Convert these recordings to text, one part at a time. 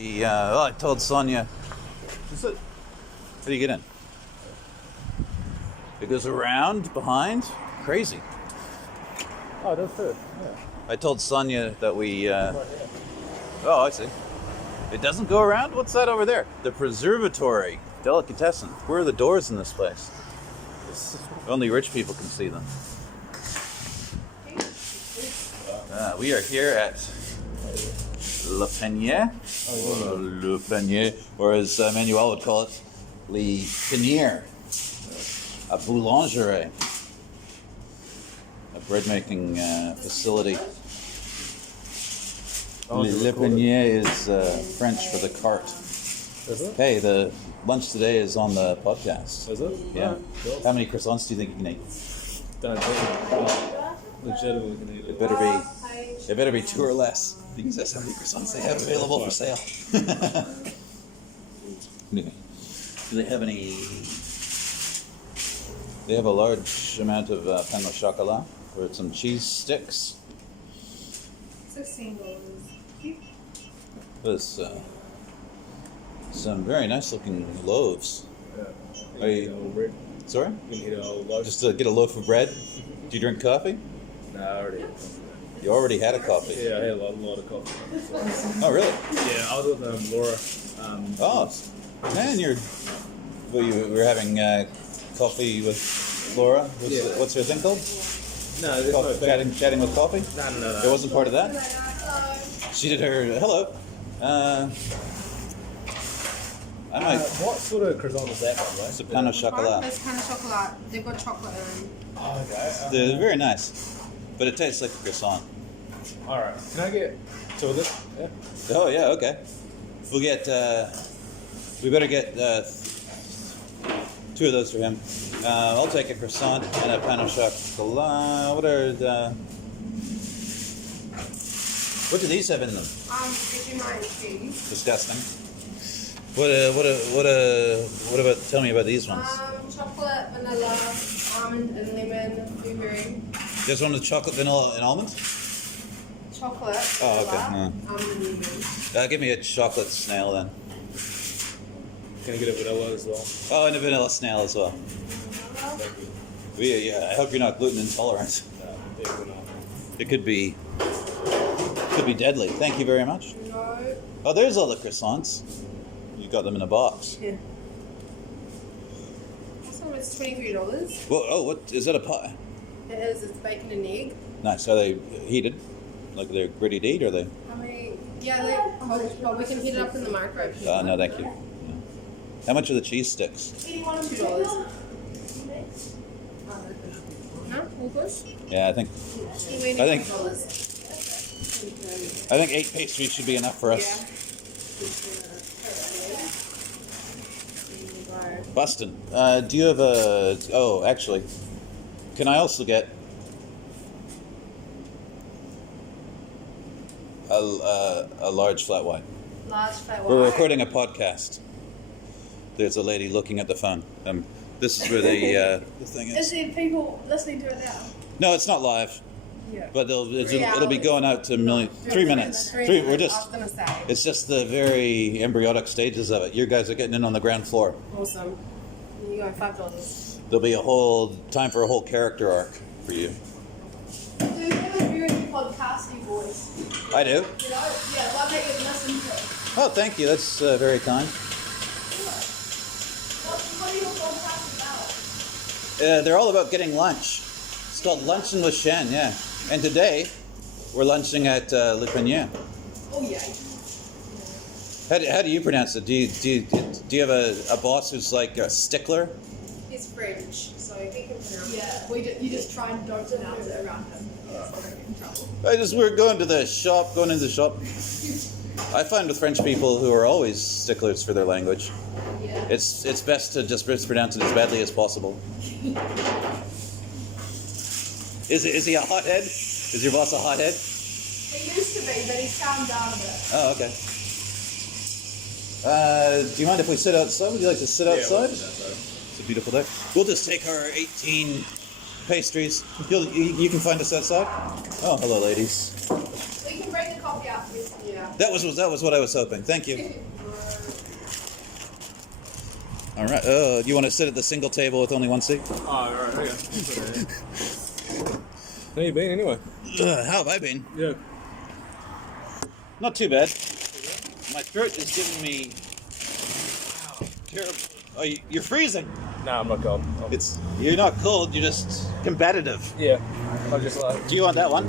I told Sonia. How do you get in? It goes around, behind. Crazy. Oh, that's it. Yeah. I told Sonia that we. Right here. Oh, I see. It doesn't go around? What's that over there? The preservatory. Delicatessen. Where are the doors in this place? Only rich people can see them. We are here at Panier, Le Panier, or as Manuel would call it, Le Panir, a boulangerie, a bread making facility. Le Panier is French for the cart. Is it? Hey, the lunch today is on the podcast. Is it? Yeah. Right, cool. How many croissants do you think you can eat? Don't think legitimately can eat it. It better be 2 or less, because that's how many croissants they have available for sale. Anyway, do they have any? They have a large amount of pain au chocolat, or some cheese sticks. $16. There's some very nice looking loaves. Yeah. Are you- bread. Sorry? You can eat a whole loaf. Just to get a loaf of bread? Do you drink coffee? No, I already had You already had a coffee. Yeah, I had a lot of coffee. Oh, really? Yeah, I was with Laura. Oh, man, you were having coffee with Laura? What's her thing called? No, there's no Chatting with coffee? No. It wasn't part of that? She did her, hello. I might, What sort of croissant is that one, right? it's a pain au chocolat. There's pain au chocolat. They've got chocolate in them. Oh, okay. They're very nice, but it tastes like a croissant. Alright. Can I get two of this? Yeah. Oh, yeah, okay. We'll get, we better get 2 of those for him. I'll take a croissant and a pain au chocolat. What do these have in them? Vegemite cheese. Disgusting. What about, tell me about these ones. Chocolate, vanilla, almond and lemon, blueberry. There's one with chocolate, vanilla, and almond? Chocolate, Oh, okay, vanilla, almond and lemon. Give me a chocolate snail then. Can I get a vanilla as well? Oh, and a vanilla snail as well. Thank you. Yeah, I hope you're not gluten intolerant. No, definitely not. It could be deadly. Thank you very much. No. Oh, there's all the croissants. You got them in a box. Yeah. This one was $23. Well, oh, what is that, a pie? It is. It's bacon and egg. Nice. Are they heated? Like they're ready to eat, or are they? I mean, yeah, well, we can heat it up in the microwave. No, thank you. Yeah. How much are the cheese sticks? $2. No, all good. Yeah, I think $8. 8 pastries should be enough for us. Bustin, do you have a? Oh, actually, can I also get a large flat white? Large flat white. We're recording a podcast. There's a lady looking at the phone. This is where the thing Is is. there people listening to it now? No, it's not live, Yeah. but it'll be going out to 3 minutes. We're I was just. gonna say. It's just the very embryonic stages of it. You guys are getting in on the ground floor. Awesome. You got $5. There'll be time for a whole character arc for you. Do you have a very podcasty voice? I do. You know? Yeah, love that you listen to. Oh, thank you. That's very kind. What are your podcasts about? They're all about getting lunch. It's called Lunchin with Shen, yeah. And today, we're lunching at Le Panier. Oh, yeah. How do you pronounce it? Do you have a boss who's like a stickler? He's French, so he can pronounce it. Yeah, you just try and don't pronounce it around him. So don't get in trouble. We're going into the shop. I find with French people who are always sticklers for their language, Yeah. it's best to just mispronounce it as badly as possible. Is he a hothead? Is your boss a hothead? He used to be, but he's calmed down a bit. Oh, okay. Do you mind if we sit outside? Would you like to sit outside? It's a beautiful day. We'll just take our 18 pastries. You can find us outside. Oh, hello, ladies. We can bring the coffee out to you. Yeah. That was what I was hoping. Thank you. All right. You want to sit at the single table with only one seat? Oh, right, okay. How you been anyway? How have I been? Yeah. Not too bad. My throat is giving me terrible. Oh, you're freezing. Nah, I'm not cold. You're not cold. You're just combative. Yeah. I'm just like. Do you want that one?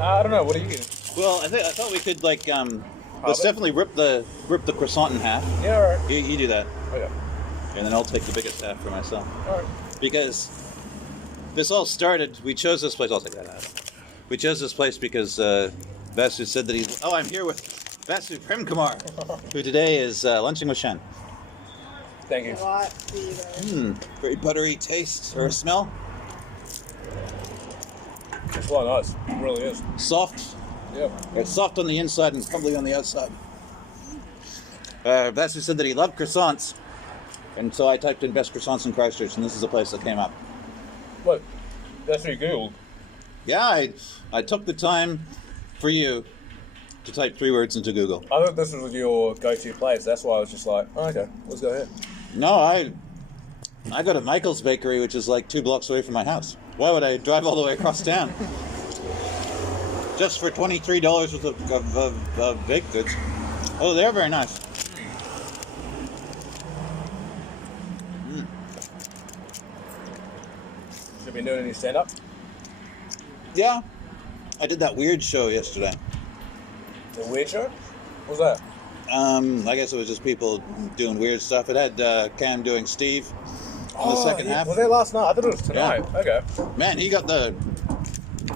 I don't know. What are you getting? Well, I thought we could let's it? definitely rip the croissant in half. Yeah, all right. You do that, Okay. and then I'll take the biggest half for myself. All right. Because this all started. We chose this place. I'll take that out. We chose this place because Vasu said that he's. Oh, I'm here with Vasu Premkumar, who today is lunching with Shen. Thank you. A lot for you guys. Very buttery taste or smell. It's quite nice. It really is. Soft. Yeah. It's soft on the inside and crumbly on the outside. Vasu said that he loved croissants, and so I typed in best croissants in Christchurch, and this is the place that came up. What? That's what you Googled. Yeah, I took the time for you to type 3 words into Google. I thought this was your go-to place. That's why I was just like, oh, okay, let's go ahead. No, I go to Michael's Bakery, which is like 2 blocks away from my house. Why would I drive all the way across town? Just for $23 worth of baked goods. Oh, they're very nice. Have you been doing any stand-up? Yeah, I did that weird show yesterday. The weird show? What was that? I guess it was just people doing weird stuff. It had Cam doing Steve in the second half. Was that last night? I thought it was tonight. Yeah. Okay. Man, he got the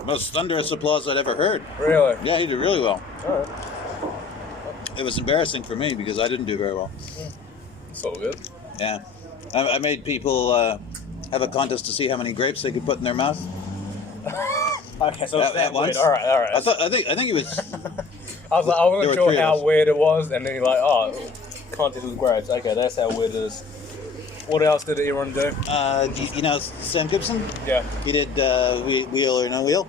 most thunderous applause I'd ever heard. Really? Yeah, he did really well. All right. It was embarrassing for me because I didn't do very well. It's all good. Yeah. I made people have a contest to see how many grapes they could put in their mouth. Okay, so At that once. weird. All right. I think he was. I was like, I There wasn't were sure 3 of how us. weird it was, and then you're like, oh, contest with grapes. Okay, that's how weird it is. What else did everyone do? You know Sam Gibson? Yeah. He did Wheel or No Wheel.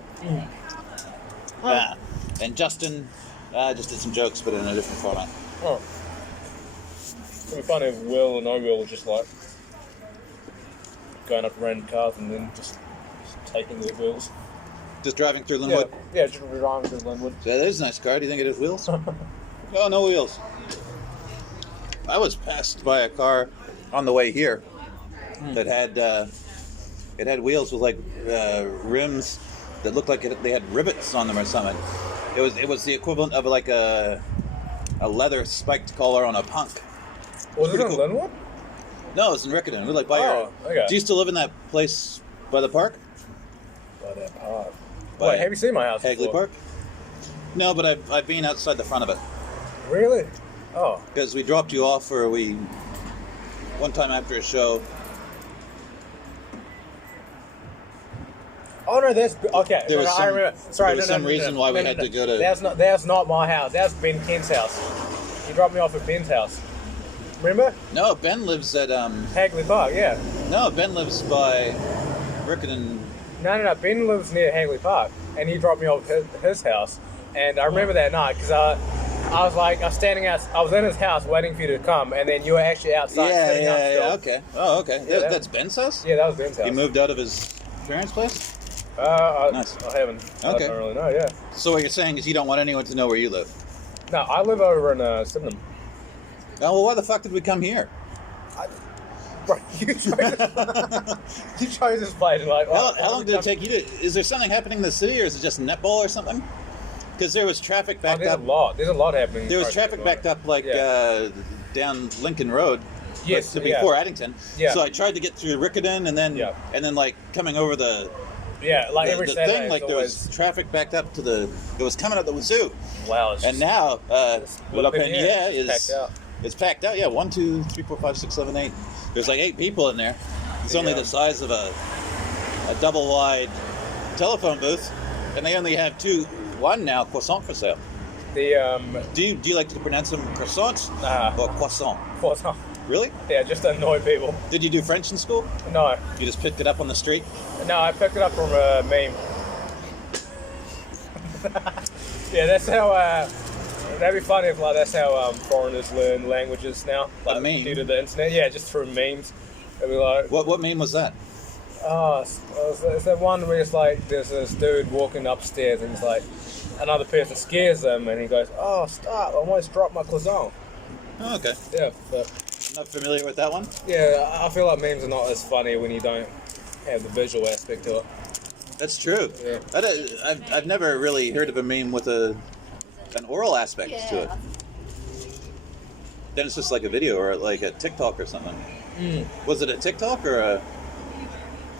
And Justin just did some jokes, but in a different format. Oh. It'd be funny if Will and No Will were just like going up to random cars and then just taking their wheels. Just driving through Linwood. Yeah, just driving through Linwood. Yeah, there's a nice car. Do you think it has wheels? Oh, no wheels. I was passed by a car on the way here that had it had wheels with like rims that looked like they had rivets on them or something. It was the equivalent of like a leather spiked collar on a punk. Was it pretty in cool. Linwood? No, it's in Riccarton. We're like by your. Okay. Do you still live in that place by the park? By that park. By Wait, have you seen my house Hagley before? Park? No, but I've been outside the front of it. Really? Oh. Because we dropped you off, or one time after a show. Oh no, that's okay. There was I remember. Sorry, there was some reason why we had to go to. That's not my house. That's Ben Kent's house. You dropped me off at Ben's house. Remember? No, Ben lives at Hagley Park. Yeah. No, Ben lives by Riccarton. No. Ben lives near Hagley Park, and he dropped me off at his house. And I remember that night because I was standing out. I was in his house waiting for you to come, and then you were actually outside. sitting up still. Okay. Oh, okay. Yeah, That's Ben's house? Yeah, that was Ben's house. He moved out of his parents' place? Nice. I haven't. Okay. I don't really know. Yeah. So what you're saying is you don't want anyone to know where you live? No, I live over in Sydenham. Oh, well, why the fuck did we come here? Bro, you chose this place and like. How long did it take you to... Is there something happening in the city, or is it just netball or something? Because there was traffic backed there's up... There's a lot happening. There was traffic backed up, down Lincoln Road. Yes, before Addington. Yeah. So I tried to get through Riccarton, and then like coming over the... Yeah, like every the Saturday. thing, like there was traffic backed up to the... It was coming out the wazoo. Wow. And now, Panier is... packed out. It's packed out, yeah. 1, 2, 3, 4, 5, 6, 7, 8. There's like 8 people in there. It's only the size of a double wide telephone booth, and they only have one now croissant for sale. Do you like to pronounce them croissant or croissant? Croissant. Really? Yeah, just to annoy people. Did you do French in school? No. You just picked it up on the street? No, I picked it up from a meme. Yeah, that's how That'd be funny if like that's how foreigners learn languages now. Like, A meme? due to the internet. Yeah, just through memes. It'd be like, What meme was that? oh, it's that one where it's like there's this dude walking upstairs and it's like another person scares him and he goes, oh, stop! I almost dropped my croissant. Oh, okay. Yeah, but I'm not familiar with that one. yeah, I feel like memes are not as funny when you don't have the visual aspect to it. That's true. Yeah. I've never really heard of a meme with an oral aspect to it. Then it's just like a video or like a TikTok or something. Was it a TikTok or a...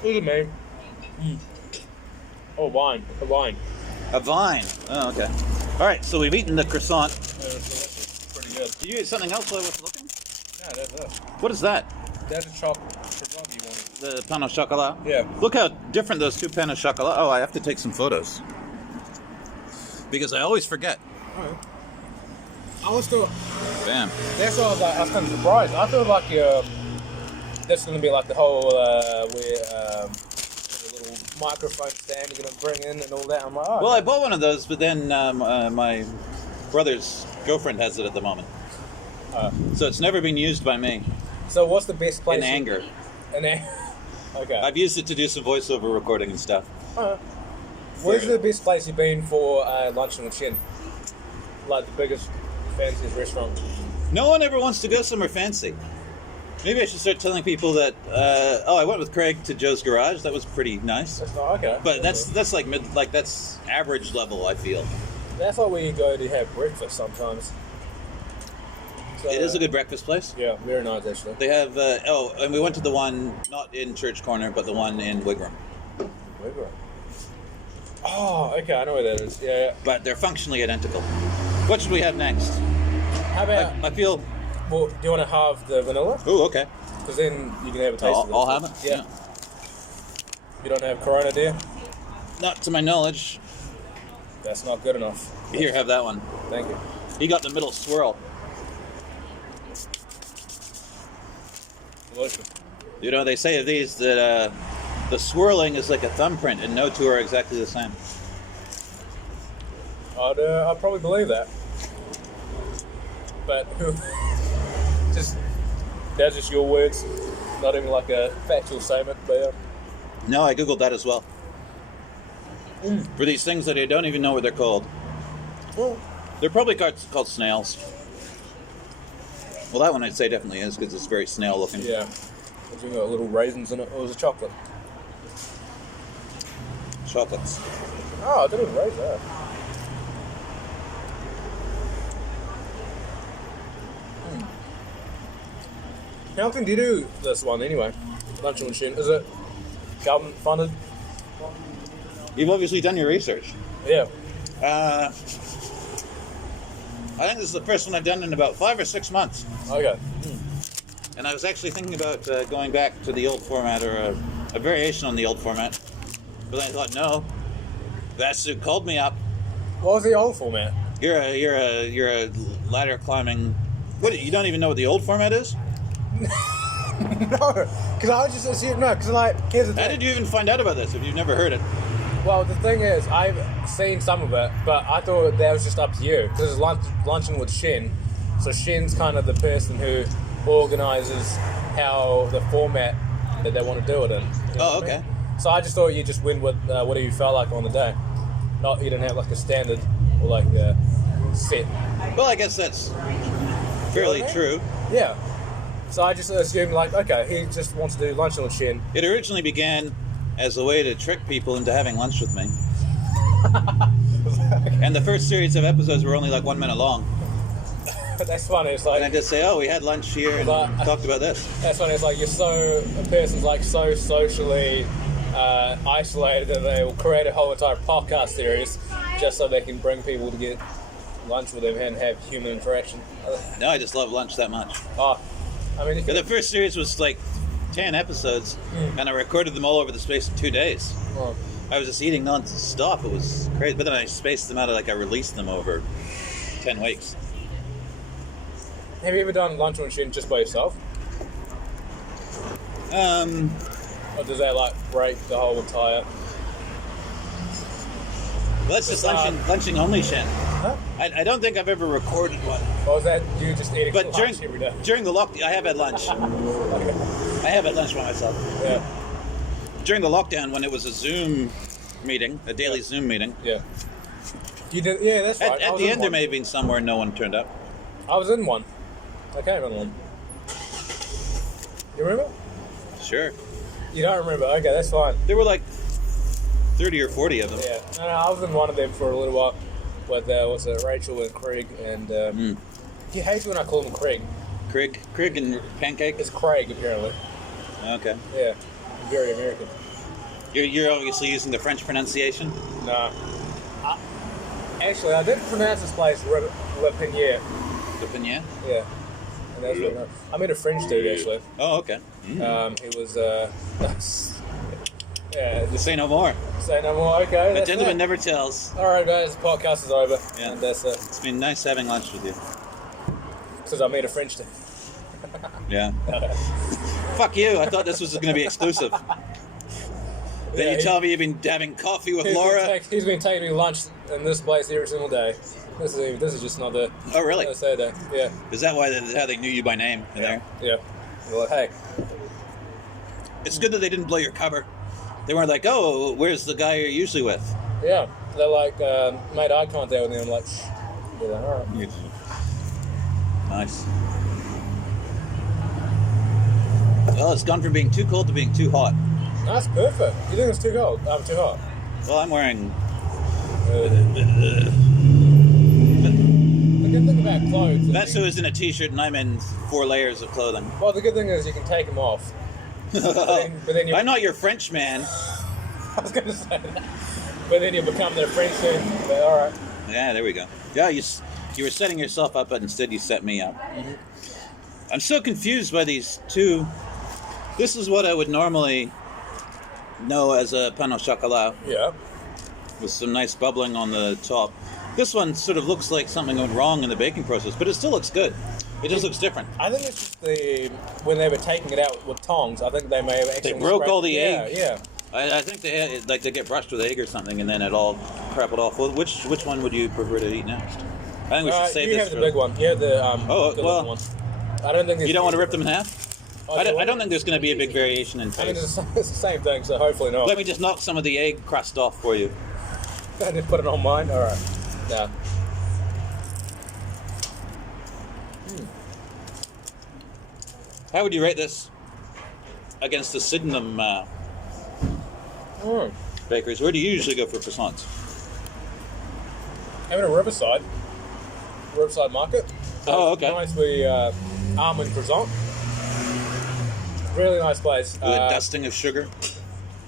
It was a meme. Oh, wine. A wine. A Vine? Oh, okay. All right, so we've eaten the croissant. Yeah, it's pretty good. Did you eat something else while I was looking? Yeah, that's it. What is that? That's a chocolate croissant you wanted. The pain au chocolat? Yeah. Look how different those two pain au chocolat. Oh, I have to take some photos. Because I always forget. Alright. I was still... Bam. That's why I was kind of surprised. I feel like that's going to be like the whole where the little microphone stand you're going to bring in and all that. I'm like, oh. Well, I bought one of those, but then my brother's girlfriend has it at the moment. So it's never been used by me. So what's the best place? In anger. Okay. I've used it to do some voiceover recording and stuff. Where's the best place you've been for Lunchin with Shen? Like the biggest, fanciest restaurant? No one ever wants to go somewhere fancy. Maybe I should start telling people that. I went with Craig to Joe's Garage. That was pretty nice. Oh, okay. But that's like that's average level. I feel that's like where you go to have breakfast sometimes. So, it is a good breakfast place. Yeah, very nice actually. They have and we went to the one not in Church Corner, but the one in Wigram. Wigram. Oh, okay, I know where that is. Yeah. But they're functionally identical. What should we have next? How about? I feel. Well, do you want to halve the vanilla? Oh, okay. Because then you can have a taste of it. I'll have it. Yeah. You don't have Corona, do you? Not to my knowledge. That's not good enough. Here, have that one. Thank you. He got the middle swirl. Delicious. You know, they say of these that the swirling is like a thumbprint, and no two are exactly the same. I'd probably believe that. But that's just your words, not even like a factual statement. But yeah. No, I googled that as well. For these things that I don't even know what they're called. Well, They're probably called snails. Well, that one I'd say definitely is because it's very snail looking. yeah. It's got little raisins in it. Or was it chocolate? Chocolates. Oh, I didn't even raise that. How often do you do this one anyway? Lunchin with Shen. Is it government funded? You've obviously done your research. Yeah. I think this is the first one I've done in about 5 or 6 months. Okay. And I was actually thinking about going back to the old format or a variation on the old format. But I thought, no. Vasu called me up. What was the old format? You're a ladder climbing. What? You don't even know what the old format is? No, because I just assumed because like here's the thing. How did you even find out about this if you've never heard it? Well, the thing is, I've seen some of it, but I thought that was just up to you because it's Lunchin with Shen. So Shen's kind of the person who organises how the format that they want to do it in. You know what I mean? So I just thought you just win with whatever you felt like on the day. Not you didn't have like a standard or like a set. Well, I guess that's fairly true. Yeah. So I just assumed like, okay, he just wants to do Lunchin with Shen. It originally began as a way to trick people into having lunch with me. And the first series of episodes were only like 1 minute long. That's funny. It's like, And I just say, oh, we had lunch here and talked about this. that's funny. It's like a person's like so socially isolated that they will create a whole entire podcast series just so they can bring people to get lunch with them and have human interaction. No, I just love lunch that much. Oh, I mean, The first series was like 10 episodes, and I recorded them all over the space of 2 days. oh, I was just eating non-stop. It was crazy. But then I spaced them out, like I released them over 10 weeks. have you ever done Lunchin with Shen just by yourself? Or does that like break the whole entire? Well, that's just lunching only Shen. Huh? I don't think I've ever recorded one. Or was that you just eating But lunch every day? during the lockdown, I have had lunch. I have had lunch by myself. Yeah. During the lockdown, when it was a Zoom meeting, a daily Zoom meeting. Yeah. You did? Yeah, that's right. At the end, there may have been somewhere no one turned up. I was in one. I came in one. You remember? Sure. You don't remember? Okay, that's fine. There were like 30 or 40 of them. Yeah. No, I was in one of them for a little while with what's it, Rachel and Craig, and he hates when I call him Craig. Craig and Pancake? It's Craig apparently. Okay. Yeah. Very American. You're obviously using the French pronunciation? No. Actually, I did pronounce this place Le Panier. The Panier? Yeah. And that's what I met a French dude actually. Oh, okay. He was yeah. Just Say no more. say no more. Okay. A gentleman never tells. All right, guys. The podcast is over. Yeah. And that's it. It's been nice having lunch with you. Because I met a French dude. Yeah. Fuck you. I thought this was going to be exclusive. Then you tell me you've been having coffee with Laura. He's been taking me lunch in this place every single day. This is just not the. Oh, really? Saturday. Yeah. Is that how they knew you by name in there? Yeah. They're like, hey. It's good that they didn't blow your cover. They weren't like, oh, where's the guy you're usually with? Yeah. They're like, made eye contact with me. I'm like, shh. They're like, all right. Nice. Well, it's gone from being too cold to being too hot. That's perfect. You think it's too cold? I'm too hot. Well, I'm wearing... The good thing about clothes... Vasu is in a t-shirt and I'm in 4 layers of clothing. Well, the good thing is you can take them off. But then I'm not your French man. I was going to say that. But then you become their French dude. But all right. Yeah, there we go. Yeah, you were setting yourself up, but instead you set me up. Mm-hmm. I'm so confused by these two. This is what I would normally know as a pain au chocolat. Yeah. With some nice bubbling on the top. This one sort of looks like something went wrong in the baking process, but it still looks good. It just looks different. I think it's just when they were taking it out with tongs, I think they may have actually... They broke all the egg. Yeah. I think they get brushed with egg or something, and then it all crappled off. Well, which one would you prefer to eat next? I think we should save you this have the big one. You have the little one. I don't think you don't want to rip them in half? Oh, I don't think there's going to be a big variation in taste. I mean, it's the same thing, so hopefully not. Let me just knock some of the egg crust off for you. And just put it on mine? Alright. Yeah. How would you rate this against the Sydenham bakeries? Where do you usually go for croissants? I'm in a Riverside Market. So Oh, okay. Nicely almond croissant. Really nice place. With a dusting of sugar?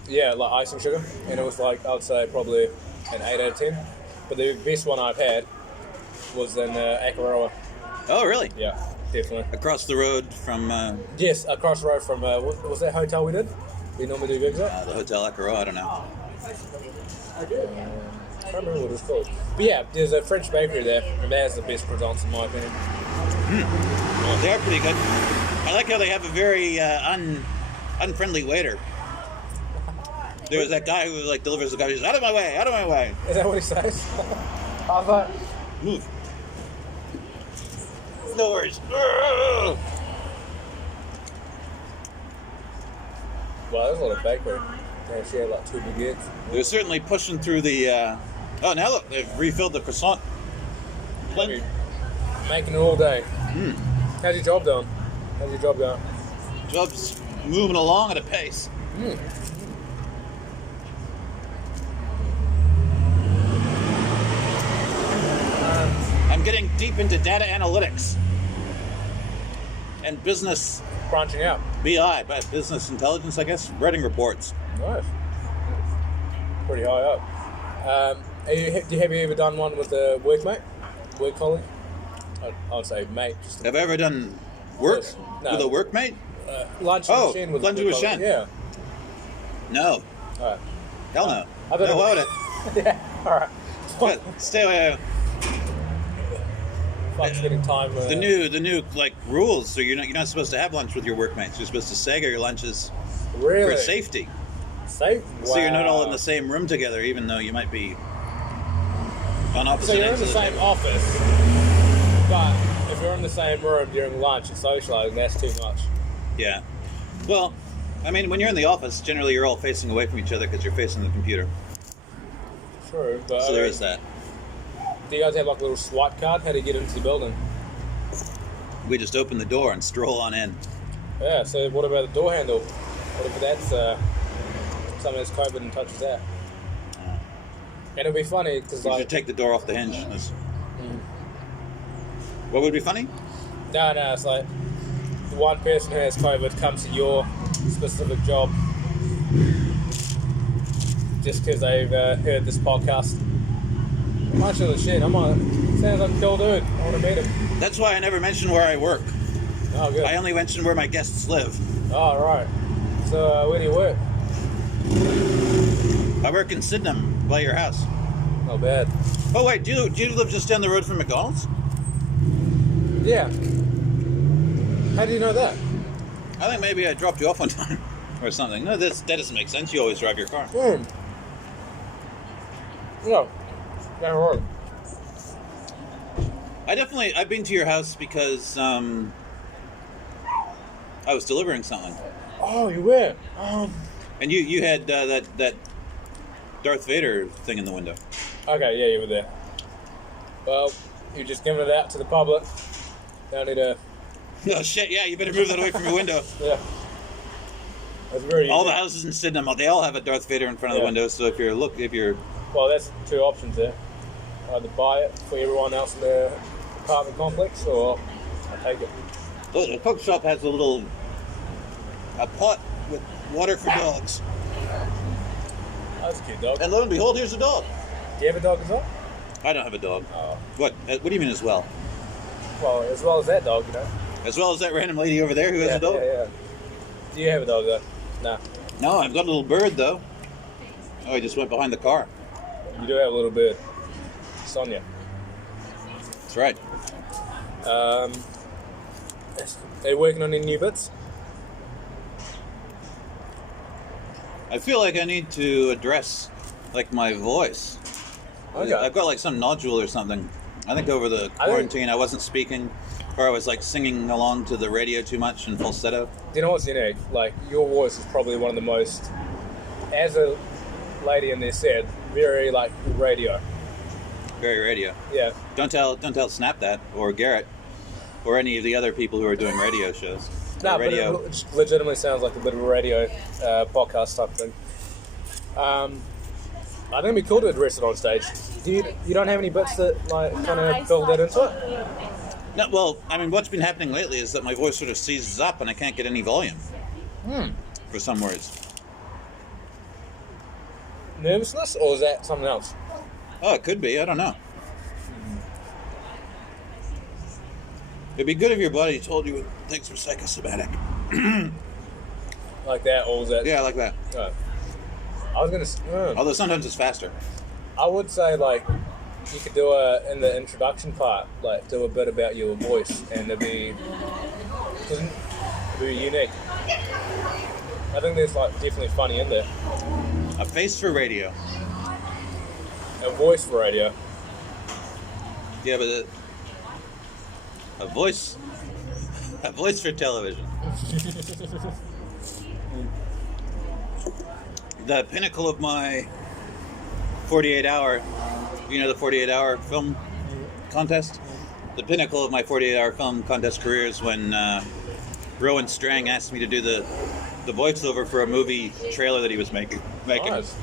Yeah, like icing sugar. And it was like, I'd say probably an 8 out of 10. But the best one I've had was in Akaroa. Oh, really? Yeah, definitely. Across the road from... Yes, across the road from, what was that hotel we did? We normally do gigs at? the Hotel Akaroa, I don't know. I can't remember what it's called. But yeah, there's a French bakery there, and that has the best croissants in my opinion. They are pretty good. I like how they have a very unfriendly waiter. There was that guy who delivers the guy. He's out of my way, out of my way. Is that what he says? I thought. Move. No worries. Wow, there's a lot of bakery. Yeah, she had like 2 baguettes. They're certainly pushing through the... Oh, now look, they've refilled the croissant. Making it all day. How's your job going? Job's moving along at a pace. I'm getting deep into data analytics and business Branching out. BI, but business intelligence, I guess, writing reports. Nice. Pretty high up. Have you ever done one with a work colleague? I'd say mate. Have I ever done work No. with a workmate? Lunchin with Shen. Lunchin with Shen. Yeah. No. All right. Hell no. I don't know. Why would I? Yeah. All right. Good. Stay away. Fuck's getting time. The new rules. So you're not supposed to have lunch with your workmates. You're supposed to stagger your lunches really? for safety. Safe? Wow. So you're not all in the same room together, even though you might be On opposite So you're in ends the of same office, but if you're in the same room during lunch and socialising, that's too much. Yeah. Well, I mean, when you're in the office, generally you're all facing away from each other because you're facing the computer. True, but So there is that. do you guys have like a little swipe card? How do you get into the building? We just open the door and stroll on in. Yeah, so what about the door handle? What if that's something that's COVID and touches that? And it'll be funny because You like should take the door off the hinge. What would be funny? no, it's like the one person who has COVID comes to your specific job just because they've heard this podcast. Much of the shit. Sounds like a cool dude. I want to meet him. That's why I never mention where I work. Oh, good. I only mention where my guests live. Oh, right. So, where do you work? I work in Sydenham, by your house. Not bad. Oh wait, do you live just down the road from McDonald's? Yeah. How do you know that? I think maybe I dropped you off one time or something. No, that doesn't make sense. You always drive your car. No. Down the road. I've been to your house because I was delivering something. Oh, you were? And you had that Darth Vader thing in the window. Okay, yeah, you were there. Well, you're just giving it out to the public. Don't need to... Oh shit, yeah, you better move that away from your window. Yeah. That's very All easy. the houses in Sydenham, they all have a Darth Vader in front of the window, so if you're Well, that's two options there. Either buy it for everyone else in the apartment complex, or I'll take it. Look, the cook shop has a pot with water for dogs. That's a cute dog. And lo and behold, here's a dog. Do you have a dog as well? I don't have a dog. Oh. What do you mean as well? Well, as well as that dog, you know. As well as that random lady over there who has a dog? Yeah. Do you have a dog, though? No. No, I've got a little bird, though. Oh, he just went behind the car. You do have a little bird. Sonia. That's right. Are you working on any new bits? I feel like I need to address, like, my voice. Okay. I've got, like, some nodule or something. I think over the quarantine I wasn't speaking, or I was, like, singing along to the radio too much in falsetto. Do you know what's unique? Like, your voice is probably one of the most, as a lady in there said, very, like, radio. Very radio. Yeah. Don't tell Snap that, or Garrett, or any of the other people who are doing radio shows. No, but it just legitimately sounds like a bit of a radio podcast type thing. I think it'd be cool to address it on stage. You don't have any bits that like kind of build that into it? No, well, I mean, what's been happening lately is that my voice sort of seizes up and I can't get any volume for some words. Nervousness, or is that something else? Oh, it could be. I don't know. It'd be good if your body told you things were psychosomatic. Like that, or is that? Yeah, like that. I was gonna. Although sometimes it's faster. I would say like you could do in the introduction part, like do a bit about your voice, and it'd be unique. I think there's like definitely funny in there. A face for radio. A voice for radio. Yeah, but a voice for television. The pinnacle of my 48-hour, you know, the 48-hour film contest? The pinnacle of my 48-hour film contest career is when Rowan Strang asked me to do the voiceover for a movie trailer that he was making. Nice.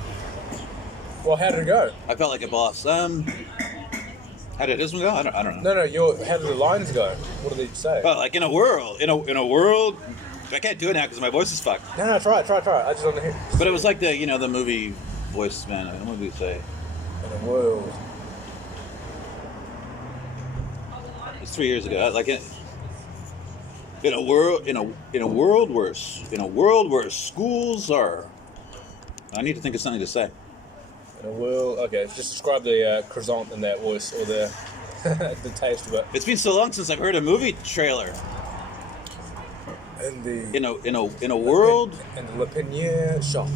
Well, how did it go? I felt like a boss. How did this one go? I don't know. No. How did the lines go? What did they say? Well, like in a world, I can't do it now because my voice is fucked. No, try it. I just don't hear. But it was like the movie voice, man. What did we say? In a world. It's 3 years ago. Like in a world where schools are. I need to think of something to say. In a world. Okay, just describe the croissant in that voice, or the the taste of it. It's been so long since I've heard a movie trailer. In a world. In the Panier shop.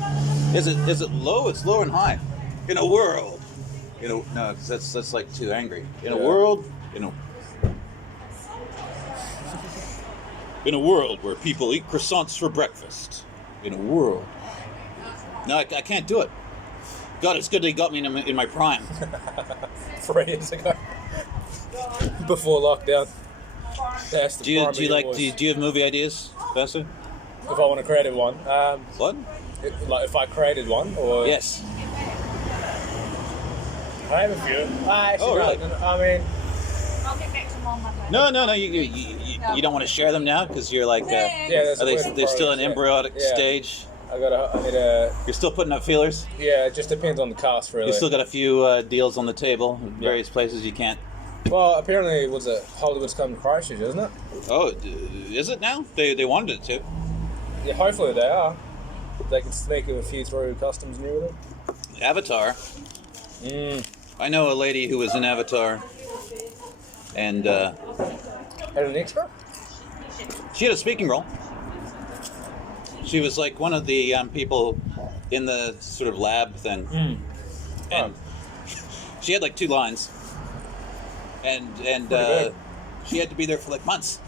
Is it low? It's low and high. In a world No, 'cause that's like too angry. In a Yeah. world, in a world where people eat croissants for breakfast. In a world. No, I can't do it. God, it's good they got me in my prime. 3 years ago. Before lockdown. That's the Do you primary voice. do you have movie ideas, Vasu? If I want to create one. What? Like if I created one, or Yes. I have a few. Actually, Oh, really? no, I mean, I'll get back to Mom Monday. No. You don't want to share them now because you're like. yeah, that's Are they're still in yeah. embryonic Yeah. stage? I need a. You're still putting up feelers. Yeah, it just depends on the cast, really. You still got a few deals on the table, various places you can't. Well, apparently, was it Hollywood's coming to Christchurch, isn't it? Oh, is it now? They wanted it to. Yeah, hopefully they are. They can sneak a few through customs and everything. Avatar. I know a lady who was in Avatar, and Had an extra? she had a speaking role. She was like one of the people in the sort of lab thing, and she had like 2 lines, and good. she had to be there for like months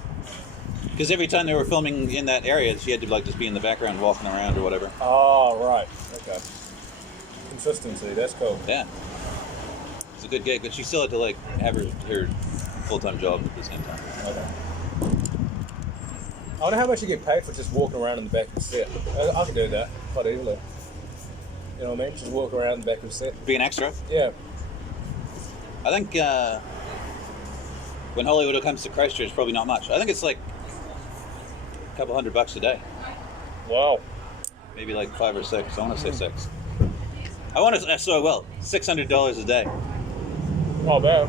because every time they were filming in that area, she had to like just be in the background walking around or whatever. Oh, right. Okay. Consistency, that's cool. Yeah, it's a good gig, but she still had to like have her full-time job at the same time. Okay. I wonder how much you get paid for just walking around in the back of the set. I could do that quite easily. You know what I mean? Just walk around in the back of the set. Be an extra. Yeah. I think when Hollywood comes to Christchurch, probably not much. I think it's like a couple $100 a day. Wow. Maybe like 5 or 6. I want to say 6. $600 a day. Not bad.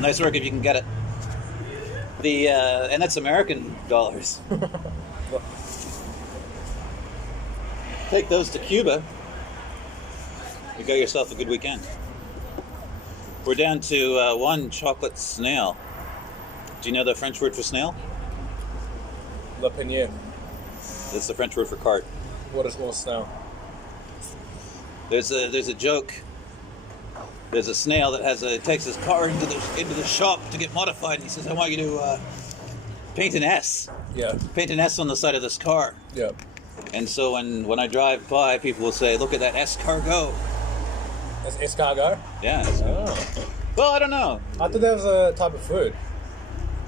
Nice work if you can get it. And that's American dollars. Take those to Cuba. You got yourself a good weekend. We're down to 1 chocolate snail. Do you know the French word for snail? Le Panier. That's the French word for cart. What is more snow? There's a joke. There's a snail that takes his car into the shop to get modified, and he says, "I want you to paint an S. Yeah. Paint an S on the side of this car." Yeah. And so when I drive by, people will say, "Look at that escargot." That's escargot? Yeah. Oh. Well, I don't know. I thought that was a type of food.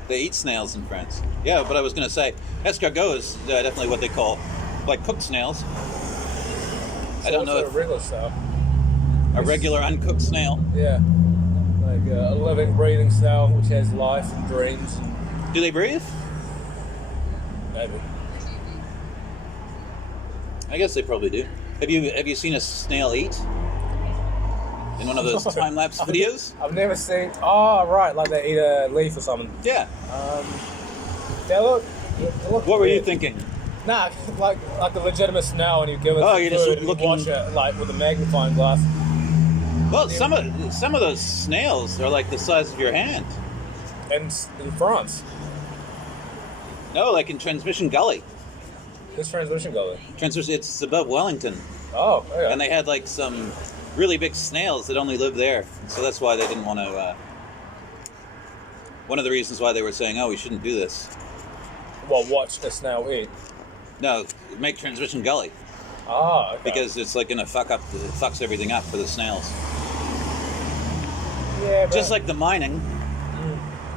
They eat snails in France. Yeah, but I was going to say, escargot is definitely what they call, like, cooked snails. I don't know It's if a regular stuff. a regular uncooked snail. Yeah. Like a living, breathing snail which has life and dreams. Do they breathe? Maybe. I guess they probably do. Have you seen a snail eat? In one of those time-lapse videos? I've never seen. Oh, right, like they eat a leaf or something. Yeah. They look What were you weird. thinking? Nah, like a legitimate snail, and you give it Oh, some you're just food and looking- you watch it like with a magnifying glass. Well, some of those snails are like the size of your hand. And in France, No, like in Transmission Gully. this transmission gully. It's above Wellington, Oh, yeah. and they had like some really big snails that only live there. So that's why they didn't want to. One of the reasons why they were saying, "Oh, we shouldn't do this." watch a snail eat. No, make Transmission Gully Ah, okay. because it's like gonna fucks everything up for the snails. yeah, but, Just like the mining,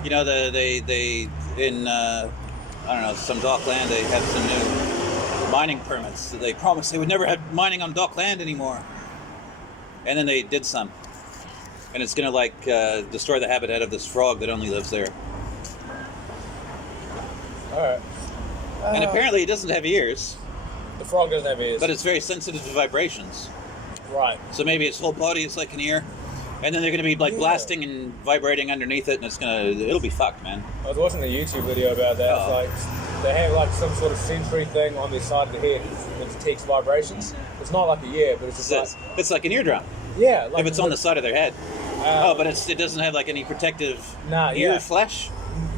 you know, they in I don't know, some dockland, they have some new mining permits that they promised they would never have mining on dockland anymore, and then they did some, and it's gonna like destroy the habitat of this frog that only lives there. all right. And apparently it doesn't have ears, The frog doesn't have ears. but it's very sensitive to vibrations. right. So maybe its whole body is like an ear, and then they're gonna be like Yeah. blasting and vibrating underneath it, and it'll be fucked, man. I was watching a YouTube video about that. Oh. It's like they have like some sort of sensory thing on their side of the head that detects vibrations. It's not like a ear, but it's just It's like an eardrum. yeah. Like If it's on the side of their head. But it's it doesn't have like any protective Nah, ear yeah. flesh.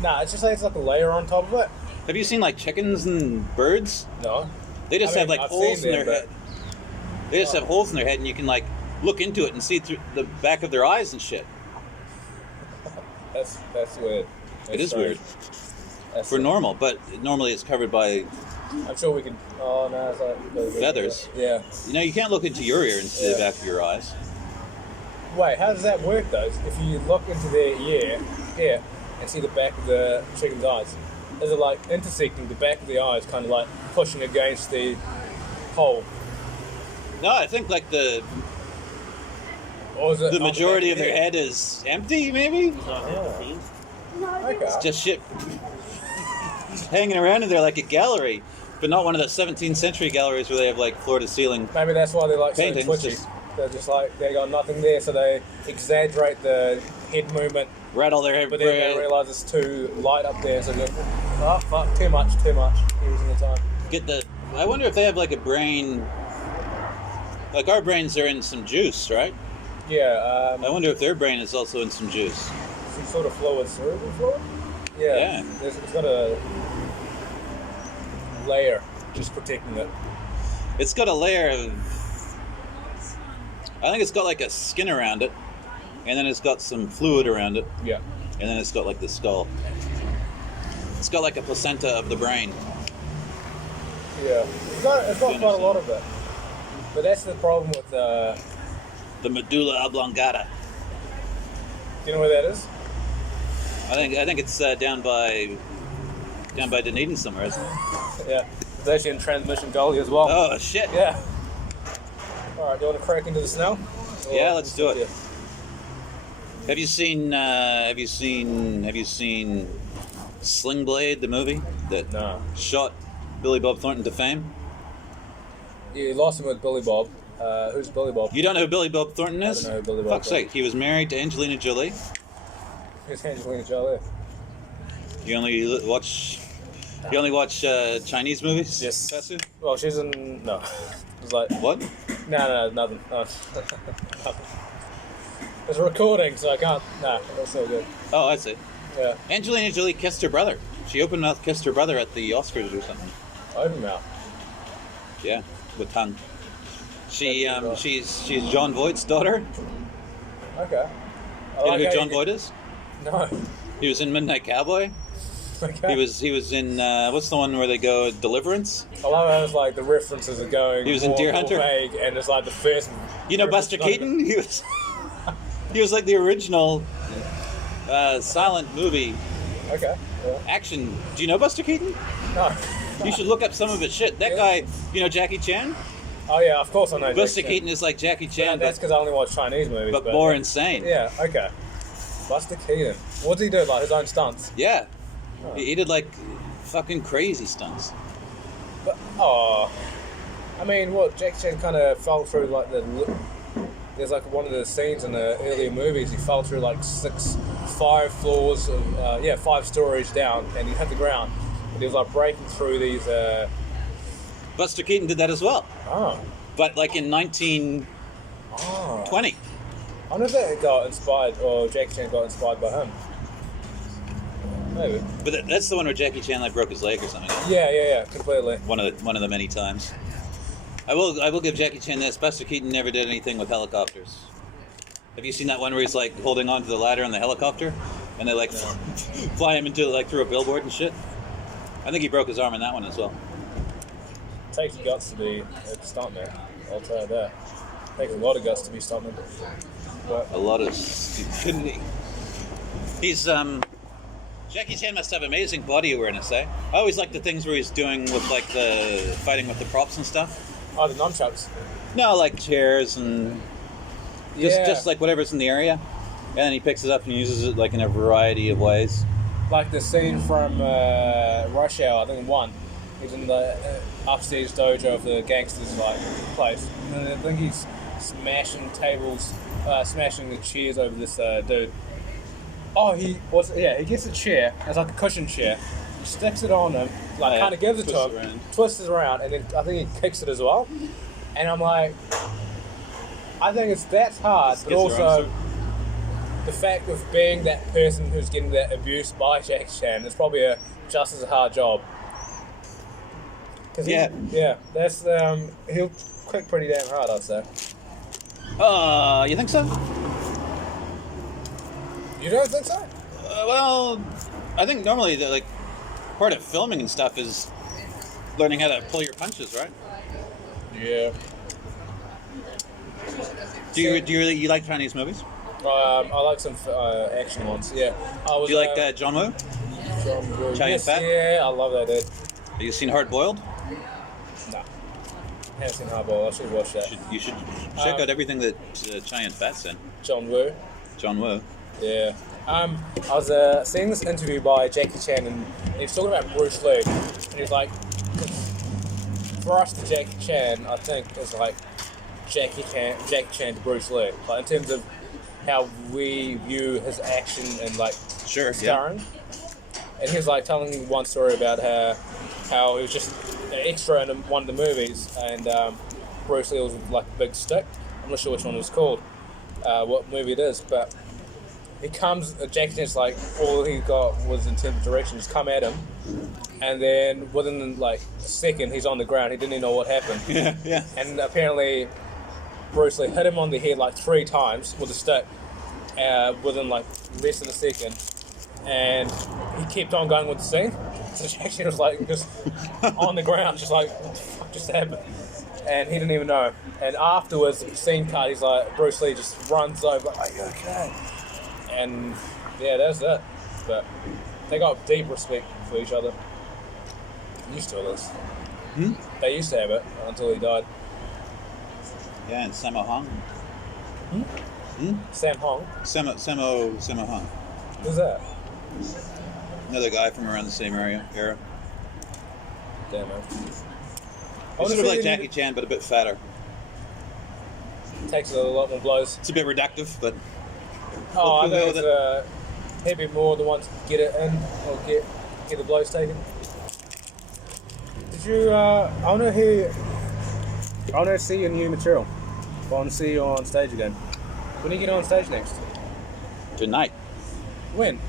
nah. It's just like it's like a layer on top of it. Have you seen like chickens and birds? No. They just I have mean, like I've holes seen in their them, head. They just have holes in their head, and you can like look into it and see through the back of their eyes and shit. That's weird. It is weird. That's Normal, but normally it's covered by I'm sure we can. Oh no, it's like feathers. Yeah. You know, you can't look into your ear and see the back of your eyes. Wait, how does that work though? If you look into their ear, and see the back of the chicken's eyes, is it like intersecting the back of the eyes, kind of like pushing against the hole? No, I think like Or is it the majority of their head is empty, maybe? Okay. It's just shit hanging around in there like a gallery, but not one of the 17th century galleries where they have like floor to ceiling. Maybe that's why they're like so paintings, twitchy. They're just like they got nothing there, so they exaggerate the head movement. Rattle their head, But then they realise it's too light up there, so they go, oh fuck, too much, using the time. I wonder if they have like a brain, like our brains are in some juice, right? Yeah. I wonder if their brain is also in some juice. Some sort of fluid, cerebral fluid? Yeah. It's got a layer just protecting it. It's got a layer of, I think it's got like a skin around it, and then it's got some fluid around it, Yeah. and then it's got like the skull. It's got like a placenta of the brain. Yeah. It's got quite a lot of it. But that's the problem with The medulla oblongata. do you know where that is? I think it's down by Dunedin somewhere, isn't it? Yeah. It's actually in Transmission Gully as well. Oh shit! Yeah. Alright, do you want to crack into the snow? Yeah, let's do it. Yeah. Have you seen Sling Blade, the movie that No. shot Billy Bob Thornton to fame? Yeah, you lost him with Billy Bob. Who's Billy Bob? You don't know who Billy Bob Thornton is? I don't know who Billy Bob Fuck's is. sake, he was married to Angelina Jolie. Who's Angelina Jolie? You only watch Chinese movies? Yes. Vasu? Well, she's in... No. It's like... What? No, nothing. No. It's recording, so I can't... Nah, that's so good. Oh, I see. Yeah. Angelina Jolie kissed her brother. She open mouth kissed her brother at the Oscars or something. Open mouth. Yeah, with tongue. She's Right. John Voight's daughter. Okay. You know who John Voight is? No. He was in Midnight Cowboy. Okay. He was in what's the one where they go Deliverance? I love how it's like the references are going. He was in Deer Hunter. Vague, and it's like the first. You know Buster Keaton? He was like the original silent movie Okay. Yeah. action. Do you know Buster Keaton? No. You should look up some of his shit. That guy, you know Jackie Chan? Oh yeah, of course I know. Buster Jackie Keaton is like Jackie Chan. Chan, That's because I only watch Chinese movies. but more insane. Yeah. Okay. Buster Keaton. What does he do? Like his own stunts? Yeah. Oh. He did like fucking crazy stunts. But I mean, what Jackie Chan kind of fell through like there's like one of the scenes in the earlier movies. He fell through like 5 floors of 5 stories down, and he hit the ground. And he was like breaking through these. Buster Keaton did that as well, Oh. but like in 1920. Oh. I wonder if that got inspired, or Jackie Chan got inspired by him. Maybe. But that's the one where Jackie Chan like broke his leg or something. Yeah, completely. One of the many times. I will give Jackie Chan this. Buster Keaton never did anything with helicopters. Have you seen that one where he's like holding onto the ladder on the helicopter, and they like fly him into like through a billboard and shit? I think he broke his arm in that one as well. Takes guts to be a stuntman. I'll tell you that. Takes a lot of guts to be stuntman. But A lot of stupidity. He's Jackie Chan must have amazing body awareness, eh? I always like the things where he's doing with like the fighting with the props and stuff. oh, the nunchucks. No, like chairs and Yeah. just like whatever's in the area, and then he picks it up and uses it like in a variety of ways. Like the scene from Rush Hour, I think 1. He's in the upstairs dojo of the gangsters like place, and I think he's smashing tables, smashing the chairs over this dude. Oh, he gets a chair. It's like a cushion chair. He sticks it on him, like Oh, yeah. kind of gives it to Twists him, it around. twists it around, and then I think he kicks it as well. And I'm like, I think that's hard, Just but gets also around, the fact of being that person who's getting that abuse by Jackie Chan is probably just as a hard job. 'Cause Yeah. that's he'll kick pretty damn hard, I'd say. You think so? You don't think so? Well, I think normally part of filming and stuff is learning how to pull your punches, right? Yeah. Do you like Chinese movies? I like some action ones. Yeah. Do you like John Woo? John Woo. Chai Yes, Fat? yeah, I love that dude. Have you seen Hard Boiled? No. Haven't seen Hardball. I should watch that. You should check out everything that Chai and Fat's in. John Woo. John Woo. Yeah. I was seeing this interview by Jackie Chan, and he was talking about Bruce Lee, and he was like, for us, the Jackie Chan, I think, is like Jackie Chan to Bruce Lee, like in terms of how we view his action and like scarring. Yeah. And he was like telling me one story about how he was just an extra in one of the movies, and Bruce Lee was with like a big stick. I'm not sure which one it was called, what movie it is, but he comes, Jackie Chan's like, all he got was in terms of direction, just come at him, and then within like a second, he's on the ground. He didn't even know what happened. Yeah. And apparently, Bruce Lee hit him on the head like 3 times with a stick within like less than a second, and he kept on going with the scene. So Jackie Chan was like just on the ground, just like, what the fuck just happened? And he didn't even know. And afterwards, the scene cut, he's like, Bruce Lee just runs over, are you okay? And yeah, that's it. But they got deep respect for each other. Used to at least. They used to have it until he died. Yeah, and Sammo Hung. Sam Hong. Sammo Hung. Who's that? Another guy from around the same era. Damn man. He's sort of like Jackie Chan, but a bit fatter. Takes a lot more blows. It's a bit reductive, but... I think it's he'd be more the ones to get it in or get the blows taken. Did you? I want to see your new material. I want to see you on stage again. When are you get on stage next? Tonight. When?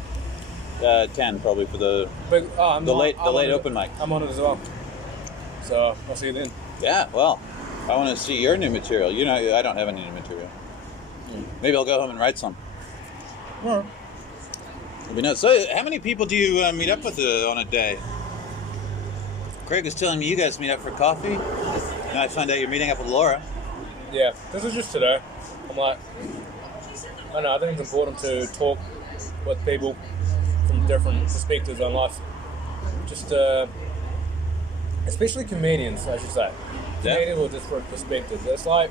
10 probably for the late open mic. I'm on it as well. So I'll see you then. Yeah, well, I want to see your new material. You know, I don't have any new material. Maybe I'll go home and write some. Alright. So, how many people do you meet up with on a day? Craig was telling me you guys meet up for coffee. Now I find out you're meeting up with Laura. Yeah, this was just today. I'm like, I don't know, I think it's important to talk with people from different perspectives on life. Just, especially comedians, I should say. Yeah. Comedians with different perspectives. It's like...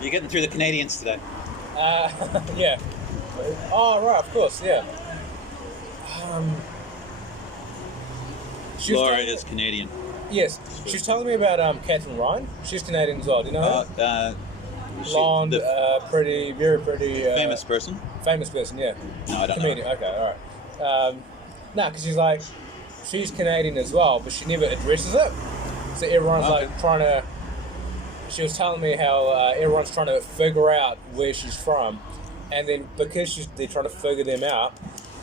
You're getting through the Canadians today. Yeah. Oh, right, of course, yeah. Laura is Canadian. Yes. She was telling me about Catherine Ryan. She's Canadian as well. Do you know her? Blonde, pretty, very pretty... famous person? Famous person, yeah. No, I don't Comedian. know. Okay, alright. No, because she's like... She's Canadian as well, but she never addresses it. So everyone's like trying to... She was telling me how everyone's trying to figure out where she's from, and then because they're trying to figure them out,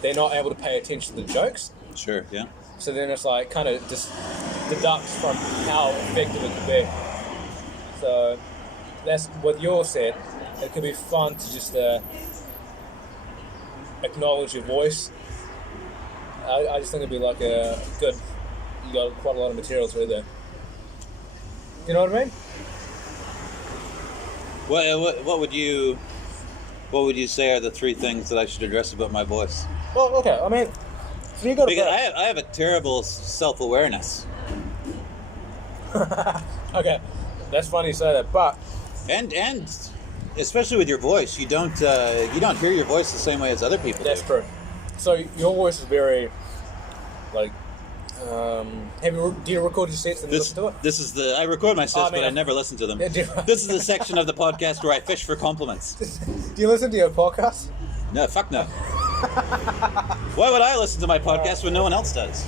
they're not able to pay attention to the jokes. Sure, yeah. So then it's like kind of just deducts from how effective it could be. So that's what you said. It could be fun to just acknowledge your voice. I just think it'd be like a good. You got quite a lot of materials right there. You know what I mean? What would you say are the 3 things that I should address about my voice? Well, okay. I mean, so you got because I have a terrible self-awareness. Okay, that's funny you say that, but and especially with your voice, you don't hear your voice the same way as other people. That's true. So your voice is very like. Do you record your sets and listen to it? I record my sets, but I never listen to them. This is the section of the podcast where I fish for compliments. Do you listen to your podcast? No, fuck no. Why would I listen to my podcast when no one else does?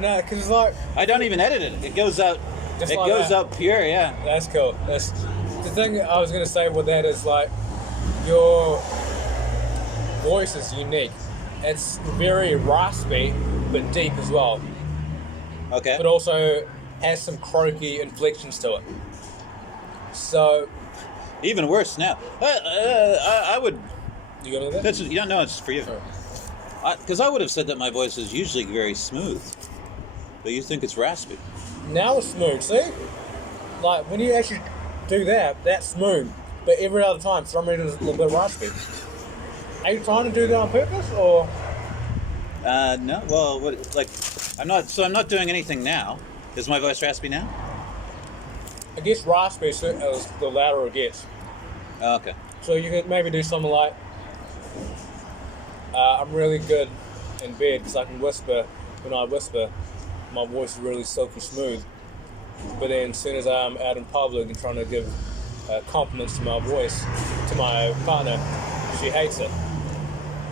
No, because it's like... I don't even edit it. It goes out. It like goes out pure, yeah. That's cool. That's the thing I was going to say with that is like your voice is unique. It's very raspy, but deep as well. Okay. But also has some croaky inflections to it. So Even worse now. I would. You gonna do that? That's no, it's for you. Because I would have said that my voice is usually very smooth, but you think it's raspy. Now it's smooth. See, like when you actually do that, that's smooth. But every other time, for some reason, it's a little bit raspy. Are you trying to do that on purpose, or? No. Well, I'm not. So I'm not doing anything now. Is my voice raspy now? I guess raspy is the louder it gets. Oh, okay. So you could maybe do something like, I'm really good in bed because I can whisper. When I whisper, my voice is really silky smooth. But then as soon as I'm out in public and trying to give compliments to my voice, to my partner, she hates it.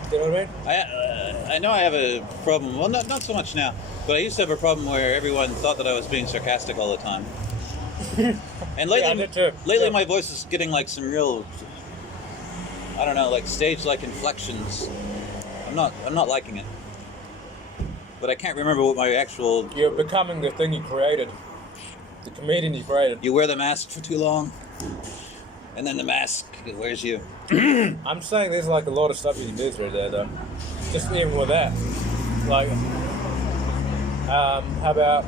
You know what I mean? I know I have a problem. Well, not so much now, but I used to have a problem where everyone thought that I was being sarcastic all the time. And lately, Yeah, I did too. lately Yeah. my voice is getting like some real, I don't know, like stage-like inflections. I'm not liking it. But I can't remember what my actual. You're becoming the thing you created, the comedian you created. You wear the mask for too long, and then the mask wears you. I'm saying there's like a lot of stuff you can do through there, though. Just even with that, like, how about?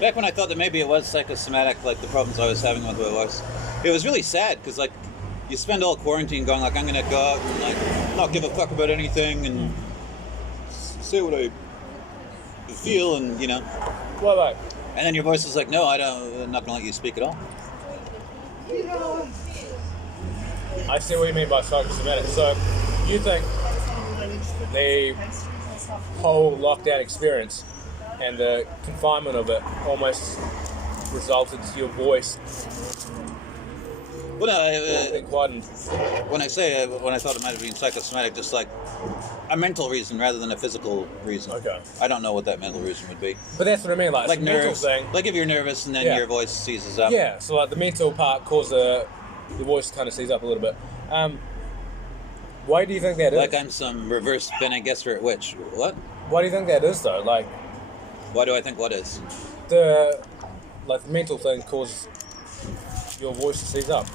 Back when I thought that maybe it was psychosomatic, like the problems I was having with my voice, it was really sad because like you spend all quarantine going like I'm gonna go out and like not give a fuck about anything and say what I feel and you know, What? and then your voice is like, no, I'm not gonna let you speak at all. I see what you mean by psychosomatic. So, you think the whole lockdown experience and the confinement of it almost resulted to your voice Well, being quietened? when I thought it might have been psychosomatic, just like a mental reason rather than a physical reason. Okay. I don't know what that mental reason would be. But that's what I mean, like Like it's a mental nerves. thing. Like if you're nervous and then Yeah. your voice seizes up. Yeah, so like the mental part causes your voice kind of seize up a little bit. Why do you think that is? Like I'm some reverse Bene Gesserit witch. What? Why do you think that is though? Like Why do I think what is? the mental thing causes your voice to seize up.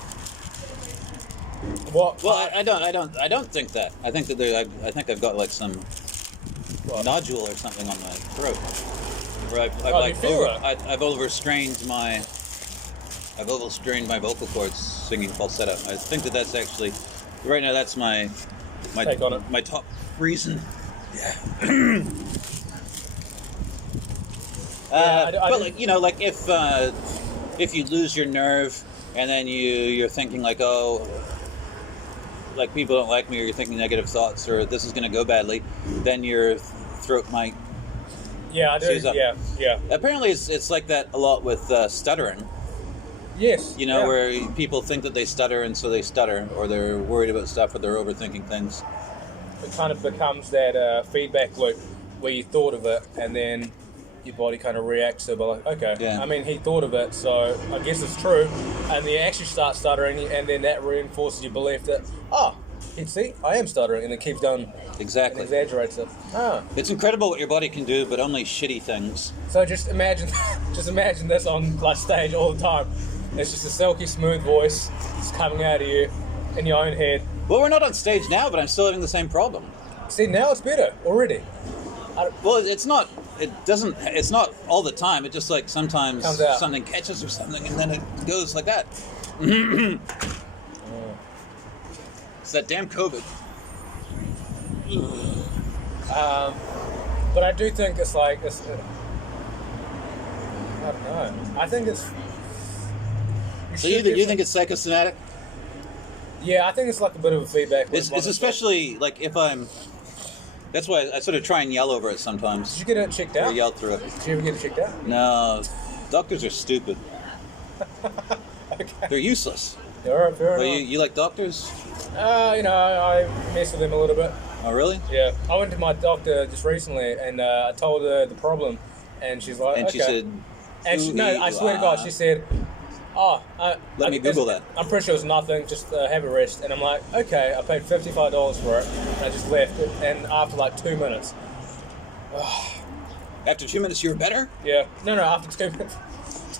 What? Well, I don't think that. I think that I think I've got like some What? nodule or something on my throat. Where I've Oh, like you feel it? I've overstrained my vocal cords singing falsetto. I think that that's actually right now that's my Take on it. my top reason. Yeah. I but do- like you know, like if you lose your nerve and then you're thinking like, oh, like people don't like me, or you're thinking negative thoughts, or this is going to go badly, then your throat might. Yeah, I do. Seize up. Yeah. Apparently, it's like that a lot with stuttering. Yes. You know, yeah. where people think that they stutter, and so they stutter, or they're worried about stuff, or they're overthinking things. It kind of becomes that feedback loop where you thought of it and then your body kind of reacts to it, but like, okay, Yeah. I mean, he thought of it, so I guess it's true. And then you actually start stuttering, and then that reinforces your belief that, see, I am stuttering, and it keeps going and Exactly. exaggerates it. It's incredible what your body can do, but only shitty things. So just imagine this on like stage all the time. It's just a silky smooth voice just coming out of you in your own head. Well, we're not on stage now, but I'm still having the same problem. See, now it's better already. Well, it's not. It doesn't. It's not all the time. It just like sometimes Comes out. something catches or something, and then it goes like that. It's that damn COVID. But I do think it's like I don't know. I think it's. So you think it's psychosomatic? Yeah, I think it's like a bit of a feedback. It's especially like if I'm. That's why I sort of try and yell over it sometimes. Did you get it checked Or out? yell through it. Did you ever get it checked out? No, doctors are stupid. Okay. They're useless. All right, fair Well, enough. you like doctors? I mess with them a little bit. Oh, really? Yeah, I went to my doctor just recently, and I told her the problem, and she's like, And okay. she said, And she, no, I swear to God, she said, Let me Google that. I'm pretty sure it's nothing, just have a rest. And I'm like, okay, I paid $55 for it, and I just left it. And after like 2 minutes, after 2 minutes, you were better? yeah, no, after 2 minutes,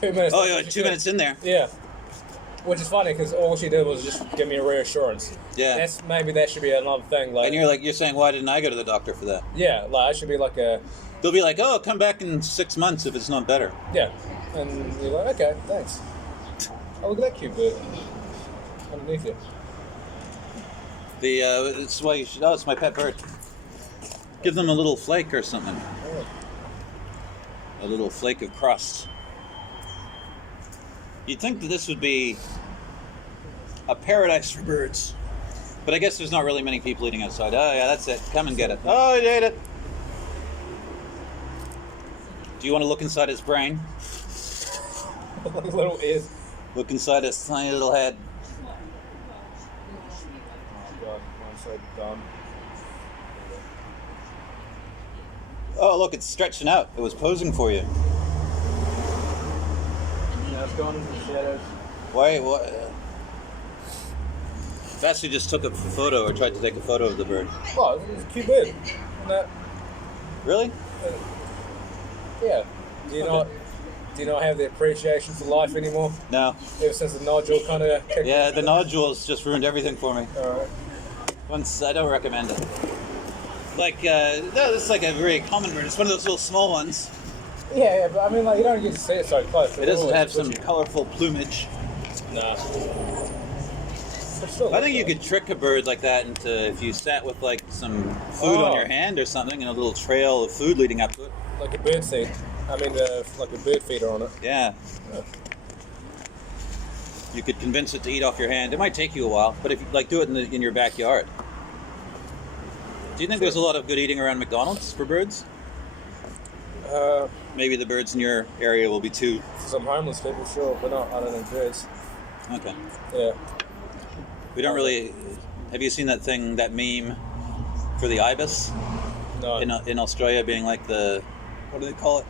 2 minutes. Oh, yeah, 2 minutes in there. Yeah. Which is funny because all she did was just give me a reassurance. Yeah. Maybe that should be another thing. Like, And you're saying, why didn't I go to the doctor for that? yeah, like it should be like a, They'll be like, oh, come back in 6 months if it's not better. yeah, and you're like, okay, thanks. Oh, look at that cute bird underneath you. It's why you should. Oh, it's my pet bird. Give them a little flake or something. Oh. A little flake of crust. You'd think that this would be a paradise for birds. But I guess there's not really many people eating outside. Oh, yeah, that's it. Come and get it. Oh, I ate it. Do you want to look inside his brain? Little ears. Look inside his tiny little head. Oh god, I'm so dumb. Oh, look, it's stretching out. It was posing for you. Now it's gone into the shadows. Why? What? Vasu just took a photo or tried to take a photo of the bird. Oh, it's a cute bird. And that, Really? yeah. Do you not have the appreciation for life anymore? No. Ever since the nodule kind of kicked Yeah, in? the nodules just ruined everything for me. Alright. Once I don't recommend it. Like, no, this is like a very common bird. It's one of those little small ones. Yeah, but I mean, like, you don't get to see it so close. It doesn't have some colorful plumage. Nah. I think you could trick a bird like that into, if you sat with like some food on your hand or something and a little trail of food leading up to it. Like a bird seed. I mean, like a bird feeder on it. Yeah. You could convince it to eat off your hand. It might take you a while, but if you like do it in your backyard. Do you think there's a lot of good eating around McDonald's for birds? Maybe the birds in your area will be too. Some homeless people, sure, but not, I don't think birds. Okay. Yeah. We don't really. Have you seen that thing, that meme for the ibis No. in Australia being like the, what do they call it?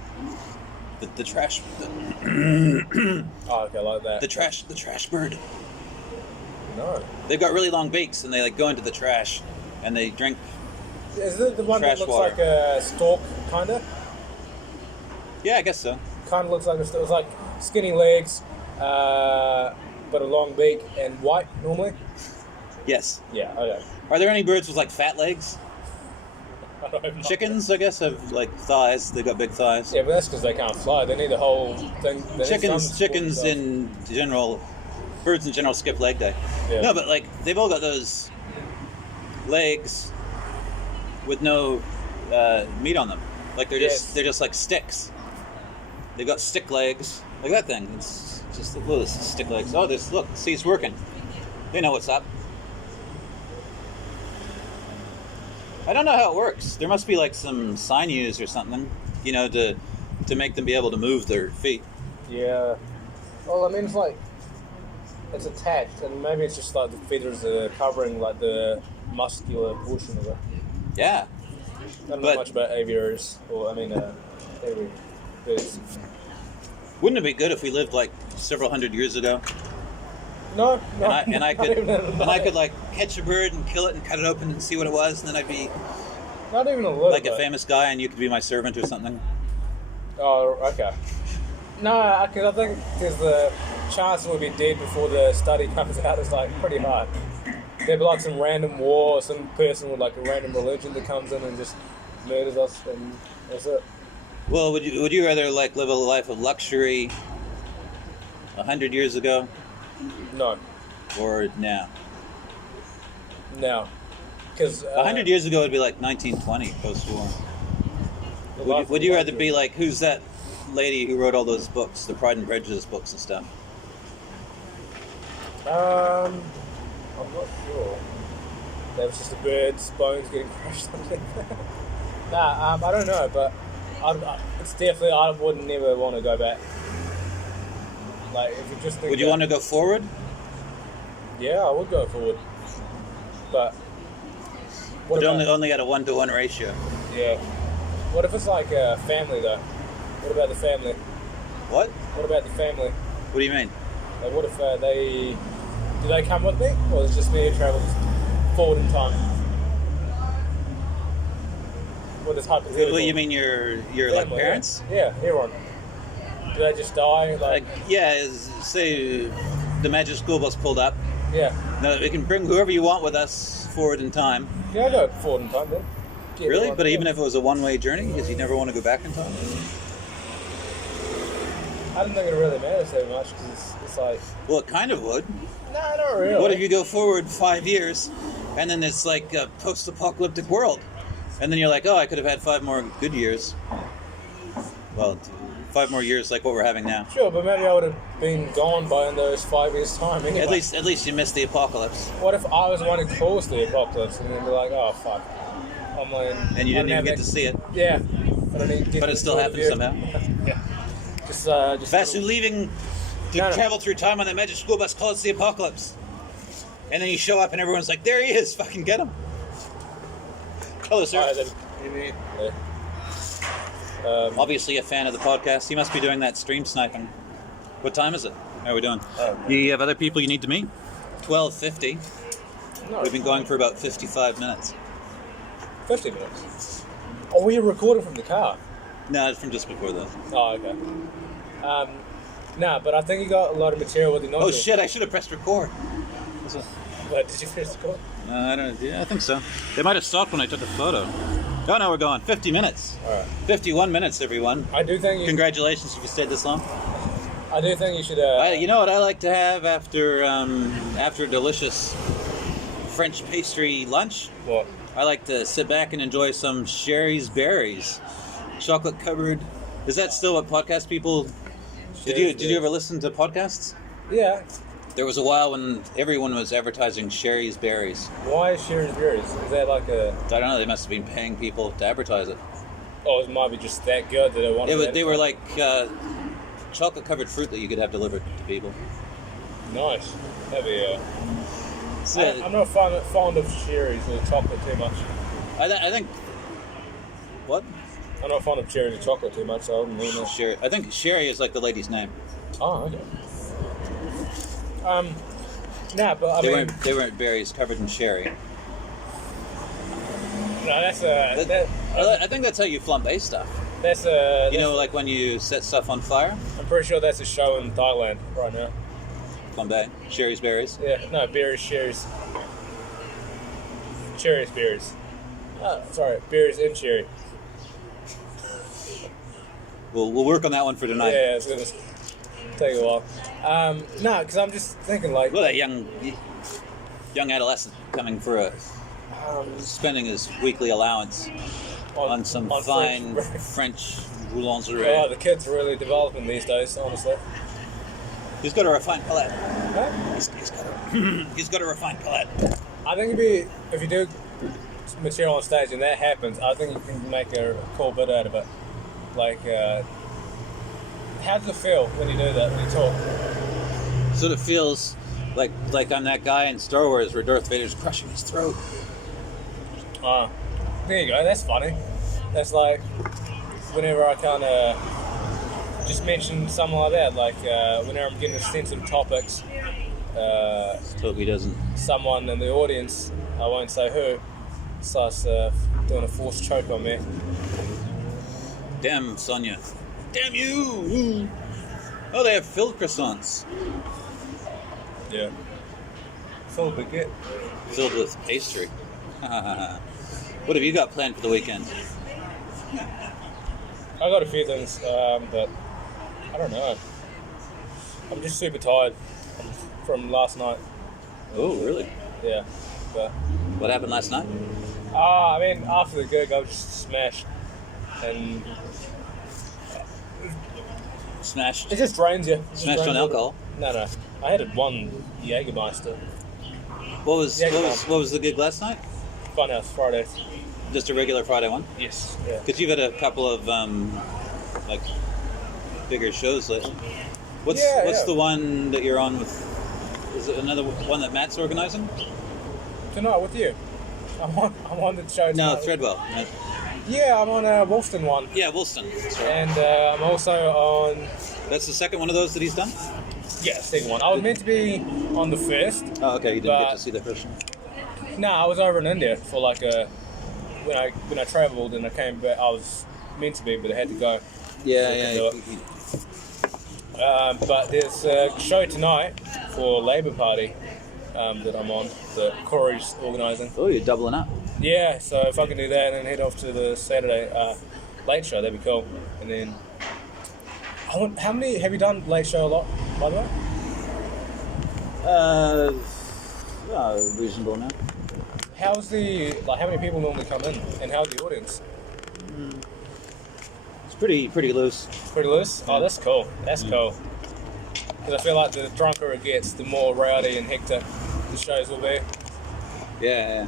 The trash. Oh, okay, like that. The trash bird. No. They've got really long beaks and they like go into the trash and they drink. Is it the one that Trash looks water. like a stalk, kind of? Yeah, I guess so. Kind of looks like a stalk. It's like skinny legs, but a long beak and white normally. Yes. Yeah, okay. Are there any birds with like fat legs? I don't know. Chickens, I guess, have like thighs. They've got big thighs. Yeah, but that's because they can't fly. They need the whole thing. They need some Chickens stuff. in general, birds in general skip leg day. Yeah. No, but like they've all got those legs with no meat on them. Like they're just like sticks. They've got stick legs, like that thing. It's just look, this is stick legs. Oh, see, it's working. They know what's up. I don't know how it works. There must be like some sinews or something, you know, to make them be able to move their feet. Yeah. Well, I mean, it's like it's attached, and maybe it's just like the feathers are covering like the muscular portion of it. Yeah. I don't know much about aviaries, or I mean, aviary birds. Wouldn't it be good if we lived like several hundred years ago? No, And I could like catch a bird and kill it and cut it open and see what it was, and then I'd be not even a little like bit. a famous guy, and you could be my servant or something. Oh, okay. No, because I think because the chance we'll be dead before the study comes out is like pretty hard. There'd be like some random war, or some person with like a random religion that comes in and just murders us, and that's it. Well, would you rather like live a life of luxury 100 years ago No, or now? now, because 100 years ago would be like 1920 post-war. Would you rather be like, who's that lady who wrote all those books, the Pride and Prejudice books and stuff? I'm not sure. That was just a bird's bones getting crushed underneath. Nah, I don't know, but it's definitely I would never want to go back. Like if you just think Would you want to go forward? Yeah, I would go forward, but But only at a 1-to-1 ratio. Yeah. What if it's like a family though? What about the family? What? What about the family? What do you mean? Like, what if do they come with me, or is it just me who travels forward in time? What is hypothetical? What you mean your like Family, parents? Yeah, everyone. Do they just die? Like, say the magic school bus pulled up. Yeah. No, we can bring whoever you want with us forward in time. Yeah, I go forward in time then. Get Really? everyone- But even if it was a one-way journey, because you never want to go back in time? I don't think it really matters so much because it's like. Well, it kind of would. No, not really. What if you go forward 5 years, and then it's like a post-apocalyptic world? And then you're like, oh, I could have had 5 more good years. Well, 5 more years like what we're having now. Sure, but maybe I would have been gone by in those 5 years' time anyway. At least you missed the apocalypse. What if I was the one who caused the apocalypse and then be like, oh, fuck. I'm like, And you didn't even get to see it. Yeah. I don't even get But to it still the happened view. somehow. Yeah. Just Vasu leaving to No. travel through time on that magic school bus called the apocalypse. And then you show up and everyone's like, there he is, fucking get him. Hello, sir. Obviously a fan of the podcast. He must be doing that stream sniping. What time is it? How are we doing? You have other people you need to meet? 12:50. No, We've been going for about 55 minutes. 50 minutes. Oh, we recorded from the car. No, it's from just before that. Oh, okay. Nah, but I think you got a lot of material with the nodule. Oh shit, I should have pressed record. What, did you finish the call? I don't. Yeah, I think so. They might have stopped when I took a photo. Oh no, we're going 50 minutes. All right. 51 minutes, everyone. I do think you. Congratulations if you stayed this long. I do think you should. You know what I like to have after a delicious French pastry lunch? What? I like to sit back and enjoy some Sherry's Berries, chocolate covered. Is that still what podcast people? Did you ever listen to podcasts? Yeah. There was a while when everyone was advertising Sherry's Berries. Why is Sherry's Berries? Is that like a? I don't know. They must have been paying people to advertise it. Oh, it might be just that good that it wanted. They were like chocolate covered fruit that you could have delivered to people. Nice. That'd be. So, I'm not fond of cherries or chocolate too much. I think. What? I'm not fond of cherries or chocolate too much, so I wouldn't really know. Sherry. I think Sherry is like the lady's name. Oh, okay. Nah, but They weren't berries covered in sherry. No, that's I think that's how you flambe stuff. that's You know, like when you set stuff on fire. I'm pretty sure that's a show in Thailand right now. Flambe. Sherry's berries. Yeah, no, berries, cherries. Cherries, berries. Oh, sorry, berries and cherry. We'll work on that one for tonight. Yeah, it's gonna take a while. No, because I'm just thinking like. Look at that young adolescent coming for spending his weekly allowance on some fine French boulangerie. Oh, the kids are really developing these days, honestly. He's got a refined palate. Huh? He's got a refined palate. I think if you do material on stage and that happens, I think you can make a cool bit out of it. Like, how does it feel when you do that, when you talk? Sort of feels like I'm that guy in Star Wars where Darth Vader's crushing his throat. There you go, that's funny. That's like, whenever I kind of just mention something like that, like whenever I'm getting sensitive topics, Toby doesn't. someone in the audience, I won't say who, starts doing a forced choke on me. Damn, Sonia. Damn you! Oh, they have filled croissants. Yeah. Full baguette. Filled with pastry. What have you got planned for the weekend? I got a few things, but I don't know. I'm just super tired from last night. Oh, really? Yeah. But What happened last night? I mean, after the gig, I was just smashed, and Smashed. it just drains you. It just Smashed drains on you. alcohol? No. I had one Jägermeister. What was the gig last night? Funhouse Friday. Just a regular Friday one? Yes. Yeah. Because you've had a couple of like bigger shows lately. What's Yeah. the one that you're on with? Is it another one that Matt's organizing? Tonight with you. I'm on the show No, tonight. Threadwell. Yeah, I'm on a Woolston one. Yeah, Woolston. That's right. And I'm also on... That's the second one of those that he's done? Yeah, second one. I was meant to be on the first. Oh, okay. You didn't get But- to see the first one. No, I was over in India for like when I travelled and I came back. I was meant to be, but I had to go. Yeah, So I yeah. couldn't do But there's a show tonight for Labour Party that I'm on, that Corey's organising. Oh, you're doubling up. Yeah, so if I can do that and then head off to the Saturday late show, that'd be cool. And then, how many have you done late show a lot, by the way? Reasonable amount. How's how many people normally come in, and how's the audience? It's pretty loose. Pretty loose? Oh, that's cool. That's cool. Because I feel like the drunker it gets, the more rowdy and hectic the shows will be. Yeah.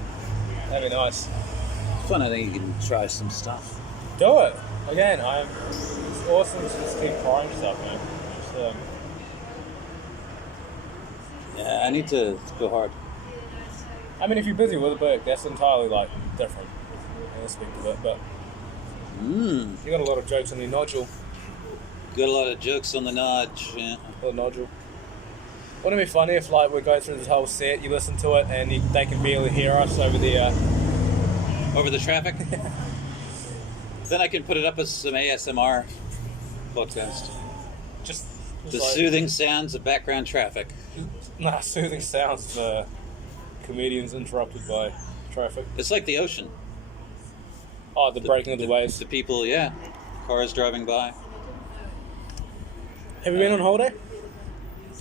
That'd be nice. It's fun. I think you can try some stuff. Do it. Again, it's awesome to just keep trying stuff, man. Just, Yeah, I need to go hard. I mean, if you're busy with a book, that's entirely different aspect of it. But you got a lot of jokes on your nodule. Got a lot of jokes on the notch. Yeah. Little nodule. Wouldn't it be funny if we go through this whole set, you listen to it, and they can barely hear us over the Over the traffic. Then I can put it up as some ASMR podcast. just The soothing sounds of background traffic. soothing sounds of comedians interrupted by traffic. It's like the ocean. Oh, the breaking of the waves. The people, yeah. Cars driving by. Have you been on holiday?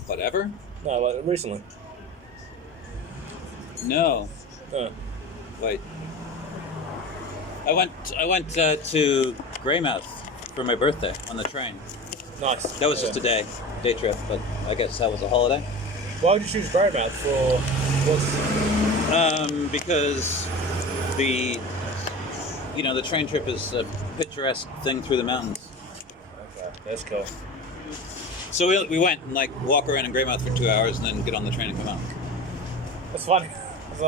Whatever. No, recently. No. Wait. I went to Greymouth for my birthday on the train. Nice. That was just a day trip, but I guess that was a holiday. Why would you choose Greymouth for what's... Because the train trip is a picturesque thing through the mountains. Okay, that's cool. So we went and walk around in Greymouth for 2 hours and then get on the train and come out. That's funny. It's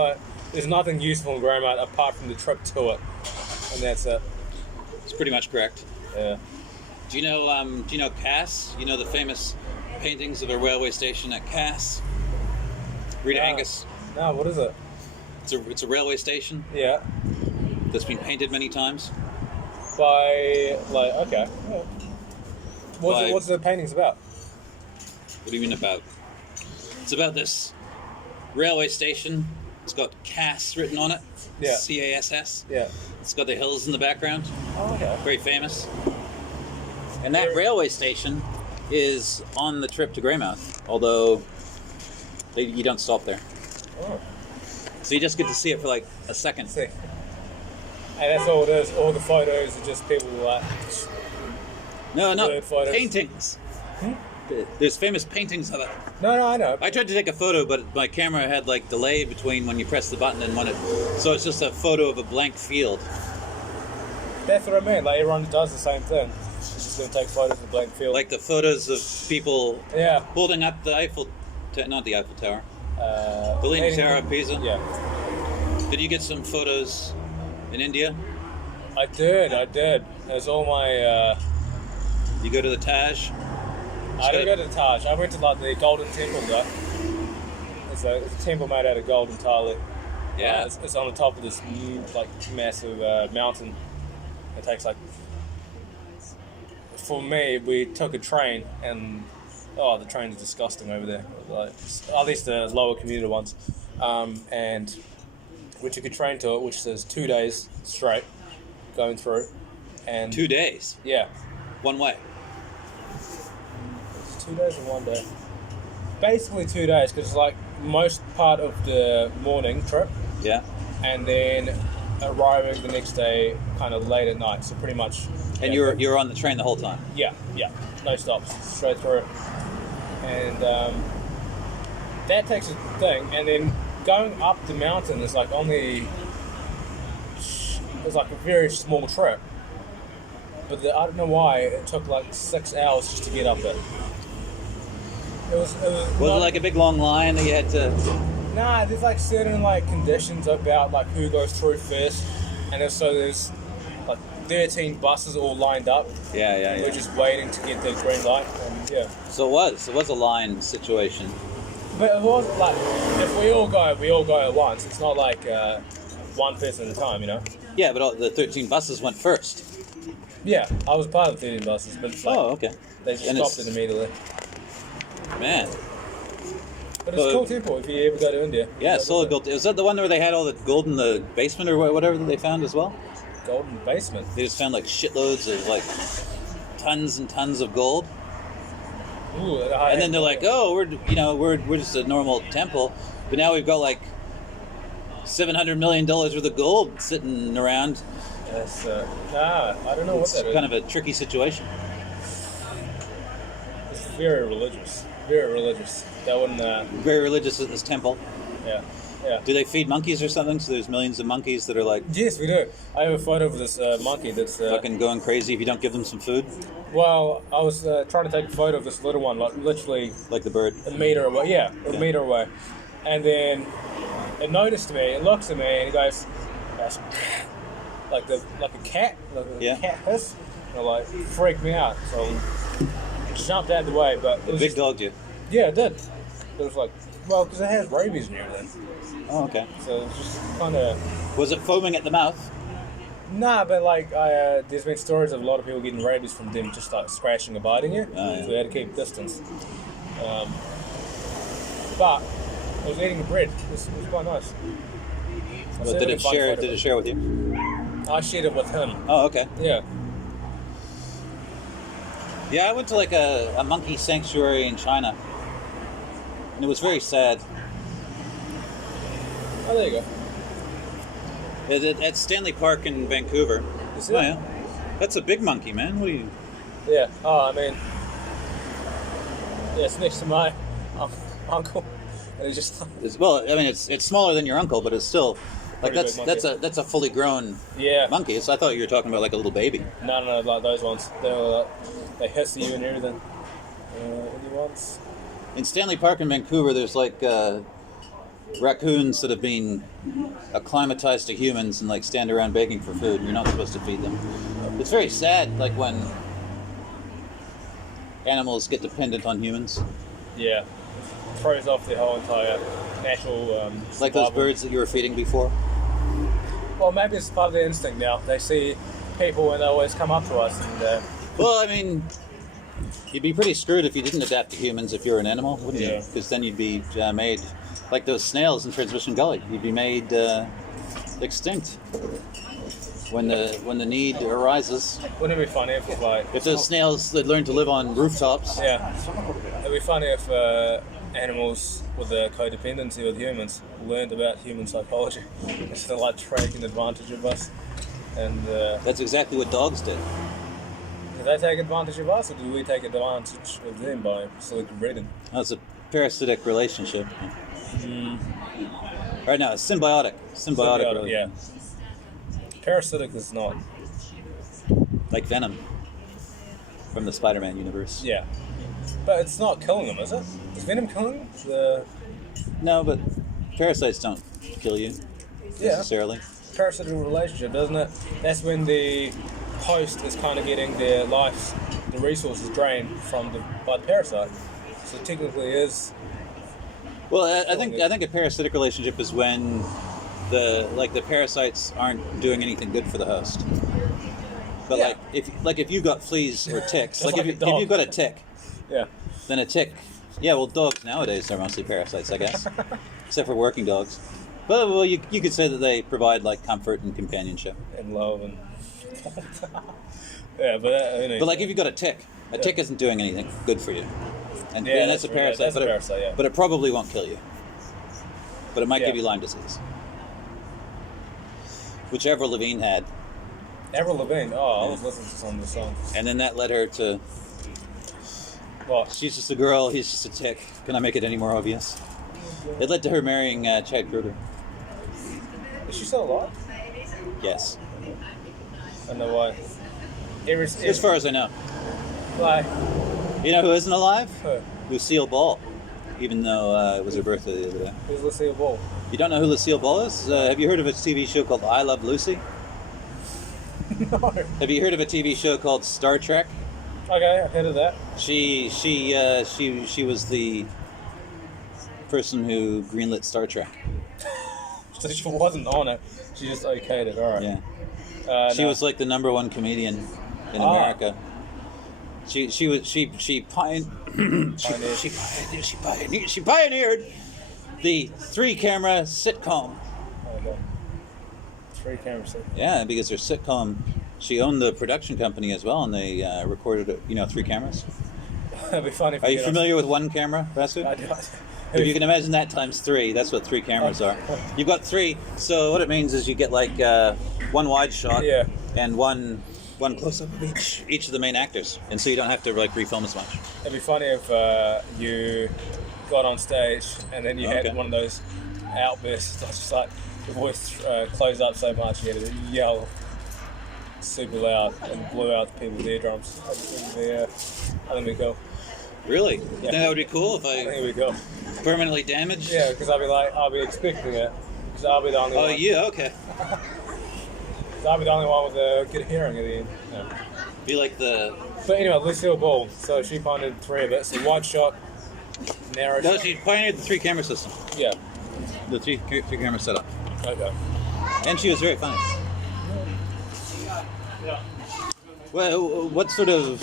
there's nothing useful in Greymouth apart from the trip to it, and that's it. It's pretty much correct. Yeah. Do you know Cass? You know the famous paintings of a railway station at Cass? Rita Angus. No, what is it? It's a railway station. Yeah. That's been painted many times. By okay. Yeah. What's the paintings about? What do you mean about? It's about this railway station. It's got Cass written on it. Yeah. CASS. Yeah. It's got the hills in the background. Oh, okay. Very famous. And that railway station is on the trip to Greymouth, although you don't stop there. Oh. So you just get to see it for a second. Sick. And that's all it is. All the photos are just people No, bird photos. paintings. There's famous paintings of it. No, I know. I tried to take a photo, but my camera had delay between when you press the button and when so it's just a photo of a blank field. That's what I mean. Everyone does the same thing. It's just going to take photos of a blank field. Like the photos of people holding up the not the Eiffel Tower. The Leaning Tower of Pisa. Yeah. Did you get some photos in India? I did. There's all my... You go to the Taj? I didn't go to the Taj. I went to the Golden Temple though. It's a temple made out of gold entirely. Yeah. It's on the top of this massive mountain. It takes for me, we took a train and the train's disgusting over there. At least the lower commuter ones. And we took a train to it, which says 2 days straight going through. And 2 days? Yeah. One way? 2 days and 1 day. Basically 2 days, because most part of the morning trip. Yeah. And then arriving the next day kind of late at night, so pretty much... And you're on the train the whole time? Yeah. No stops, straight through. And that takes a thing, and then going up the mountain is only... It's a very small trip. But I don't know why it took 6 hours just to get up it. Was it a big long line that you had to... Nah, there's certain conditions about who goes through first, and there's 13 buses all lined up. Yeah. We're just waiting to get the green light, and yeah. So it was a line situation. But it was if we all go at once. It's not one person at a time, you know. Yeah, but the 13 buses went first. Yeah, I was part of the feeding buses, but like, okay. they just And stopped it's- it immediately. Man. But it's a So- cool temple if you ever go to India. Yeah, Go solid visit. gold. Is that the one where they had all the gold in the basement or whatever that they found as well? Golden basement. They just found like shitloads of like tons and tons of gold. Ooh, And then they're like, "Oh, we're just a normal temple, but now we've got like $700 million worth of gold sitting around." That's, I don't know It's what that is. kind of a tricky situation. It's very religious. Very religious. That one, Very religious at this temple. yeah. Yeah. Do they feed monkeys or something? So there's millions of monkeys that are like Yes, we do. I have a photo of this monkey that's. fucking going crazy if you don't give them some food, Well, I was trying to take a photo of this little one, like literally like the bird. a meter away. Yeah, a meter away. And then it noticed me, it looks at me, and it goes, that's like a cat, like a Yeah. cat hiss. And it like freaked me out. So I jumped out of the way, but it The was big just, dog you. yeah, it did. It was like, well, because it has rabies and everything. Oh, okay. So it was just kind of. Was it foaming at the mouth? Nah, but like, there's been stories of a lot of people getting rabies from them just like scratching or biting you. Oh, yeah. So they had to keep distance. But I was eating the bread. It was quite nice. But did it share? Did it share with you? I shared it with him. Oh, okay. Yeah. Yeah, I went to like a monkey sanctuary in China, and it was very sad. Oh, there you go. At Stanley Park in Vancouver. You see that? Yeah. That's a big monkey, man. What do you? Yeah. Oh, I mean, yeah, it's next to my uncle, and it's just Well, I mean, it's smaller than your uncle, but it's still like Pretty big that's a fully grown yeah. monkey. So I thought you were talking about like a little baby. No, like those ones. They hiss at you and everything. Any ones? In Stanley Park in Vancouver, there's like raccoons that have been acclimatized to humans and like stand around begging for food. You're not supposed to feed them. It's very sad, like when animals get dependent on humans, Yeah. Throws off the whole entire natural. like those survival. birds that you were feeding before. Well, maybe it's part of their instinct now. They see people and they always come up to us and. Well, I mean, you'd be pretty screwed if you didn't adapt to humans if you're an animal, wouldn't you? Yeah. Because then you'd be made like those snails in Transmission Gully. You'd be made extinct when the need arises. Wouldn't it be funny if like If those snails that learn to live on rooftops, yeah, it'd be funny if animals with a codependency with humans learned about human psychology instead of like taking advantage of us. And that's exactly what dogs did. do they take advantage of us, or do we take advantage of them by selecting breeding? That's a parasitic relationship. Right now, it's symbiotic. Symbiotic, really. yeah. Parasitic is not. Like Venom from the Spider-Man universe. Yeah, but it's not killing them, is it? Is Venom killing them? No, but parasites don't kill you Yeah. necessarily. Parasitic relationship, doesn't it? That's when the host is kind of getting their life, the resources drained by the parasite. So technically, it is Well, I think a parasitic relationship is when the parasites aren't doing anything good for the host. But Yeah. if you got fleas or ticks, Just like like a if dog. you got a tick, yeah. then a tick. Yeah, well, dogs nowadays are mostly parasites, I guess, except for working dogs. But well, you could say that they provide like comfort and companionship. And love and yeah, but But like if you got a tick isn't doing anything good for you, and Yeah, that's a that's right. parasite. That's a but parasite, yeah. But it probably won't kill you. But it might Yeah. give you Lyme disease, which Avril Lavigne had, Avril Lavigne. Oh, I was listening to some of the songs. and then that led her to. What? She's just a girl. He's just a tick. Can I make it any more obvious? It led to her marrying Chad Kruger. Is she still alive? Yes, I don't know why. as far as I know. Like, You know who isn't alive? who? Lucille Ball. Even though it was her birthday the other day. Who's Lucille Ball? You don't know who Lucille Ball is? Have you heard of a TV show called I Love Lucy? No. Have you heard of a TV show called Star Trek? Okay, I've heard of that. She was the person who greenlit Star Trek. So she wasn't on it. She just okayed it. All right. Yeah. She no. was like the #1 comedian in America. She pioneered the 3-camera sitcom. Okay. 3-camera sitcom. Yeah, because her sitcom, she owned the production company as well, and they recorded it. 3 cameras. It'd be funny. If Are you familiar with 1 camera, Vasu? I don't. If you can imagine that times 3, that's what 3 cameras are. You've got 3, so what it means is you get like 1 wide shot and one close up of each of the main actors, and so you don't have to like refilm as much. It'd be funny if you got on stage and then you had one of those outbursts, just like your voice closed up so much you had to yell super loud and blew out the people's eardrums. I think it'd be cool. Really? Yeah. You think that would be cool if I think I it'd be cool. permanently damaged? Yeah, because I'll be expecting it. Because I'll be the only one. Oh, yeah, okay. I'll be the only one with a good hearing at the end. Yeah. Be like the... But anyway, Lucille Ball. So she pioneered 3 of it. So wide shot, narrow No, shot. she pioneered the 3-camera system. Yeah. The 3-camera setup. Okay. And she was very funny. Well, what sort of...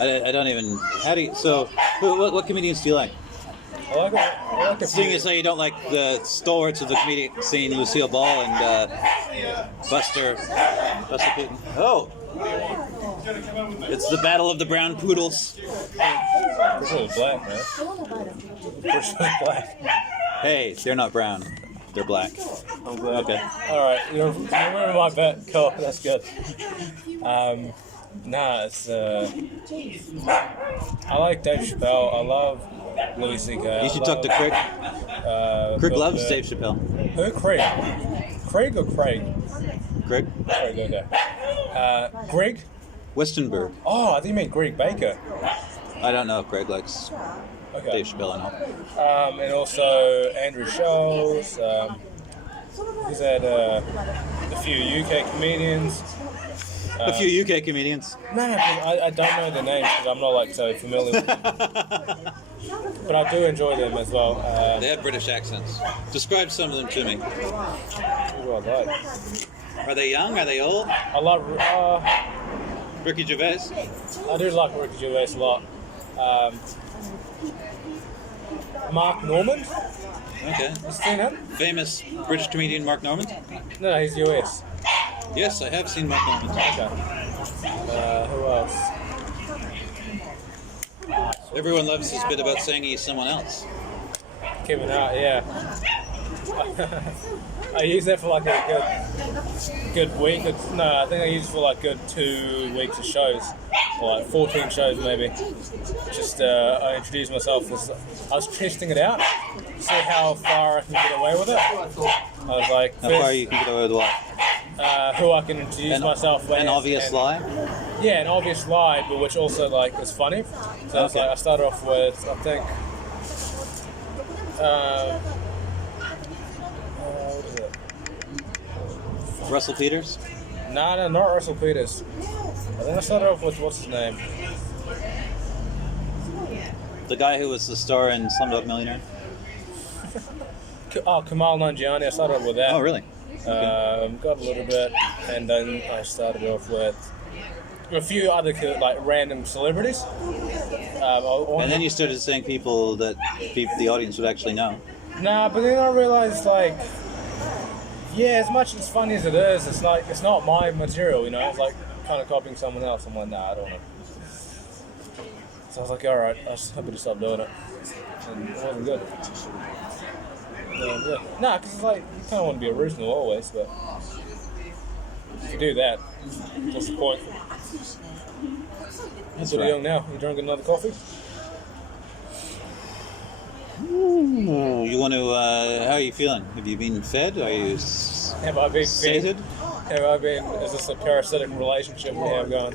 I don't even... How do you... So, what comedians do you like? I like the Seeing as though you don't like the stalwarts of the comedic scene, Lucille Ball and Buster Keaton. Oh! It's the battle of the brown poodles. Priscilla's black, man. Priscilla's black. Hey, they're not brown. They're black. I'm glad. Okay. Alright, you remember my bet. Cool, that's good. It's... I like Dave Chappelle. I love Louis C.K. You should talk to Craig. Craig loves Dave Chappelle. Who? Craig? Craig or Craig? Craig? Craig, okay. Greg? Westenberg. Oh, I think you meant Greg Baker. I don't know if Craig likes Okay. Dave Chappelle and all. And also Andrew Scholes. He's had a few UK comedians. A few UK comedians. No, I don't know their names because I'm not like so familiar with them. But I do enjoy them as well. They have British accents. Describe some of them to me. Who do I like? Are they young? Are they old? I love Ricky Gervais. I do like Ricky Gervais a lot. Mark Normand. Okay. You seen him? Famous British comedian Mark Normand? No, he's US. Yes, I have seen Mark Normand. Okay. Who else? Everyone loves his bit about saying he's someone else. Kevin Hart, yeah. I use that for like a good week. I think I use it for like good 2 weeks of shows, or like 14 shows maybe. Just I introduced myself as I was testing it out, see how far I can get away with it. I was like, How far you can get away with what? who I can introduce myself with. An obvious lie? Yeah, an obvious lie, but which also like is funny. So I was like, I started off with I think. What is it? Russell Peters? No, not Russell Peters. I think I started off with what's his name? The guy who was the star in Slumdog Millionaire? Kamal Nanjiani. I started off with that. Oh, really? Got a little bit, and then I started off with a few other like random celebrities. And then you started saying people that the audience would actually know. Nah, but then I realized like, yeah, as much as funny as it is, it's like it's not my material, you know. It's like kind of copying someone else. I'm like, nah, I don't know. So I was like, all right, I better stop doing it. And it wasn't good. Nah, because it's like you kind of want to be original always, but if you do that, what's the point? That's What are right. you doing now? You drinking another coffee? Ooh, you want to, how are you feeling? Have you been fed? Are you Have I been sated? Have I been? Is this a parasitic relationship we have going?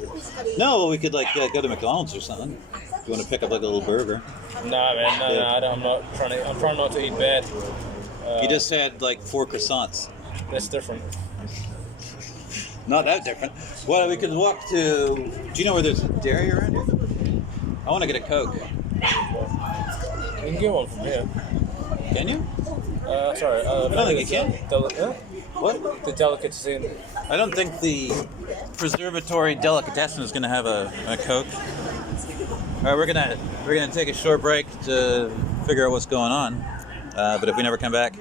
No, well, we could like go to McDonald's or something. If you want to pick up like a little burger. Nah, man, no, I'm not trying to. I'm trying not to eat bad. You just had like 4 croissants. That's different. Not that different. Well, we could walk to... Do you know where there's a dairy around here? I want to get a Coke. You can get one from here. Can you? Sorry. I don't think you can. What? The delicacy. I don't think the preservatory delicatessen is going to have a Coke. All right, we're gonna take a short break to figure out what's going on. But if we never come back,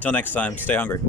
till next time, stay hungry.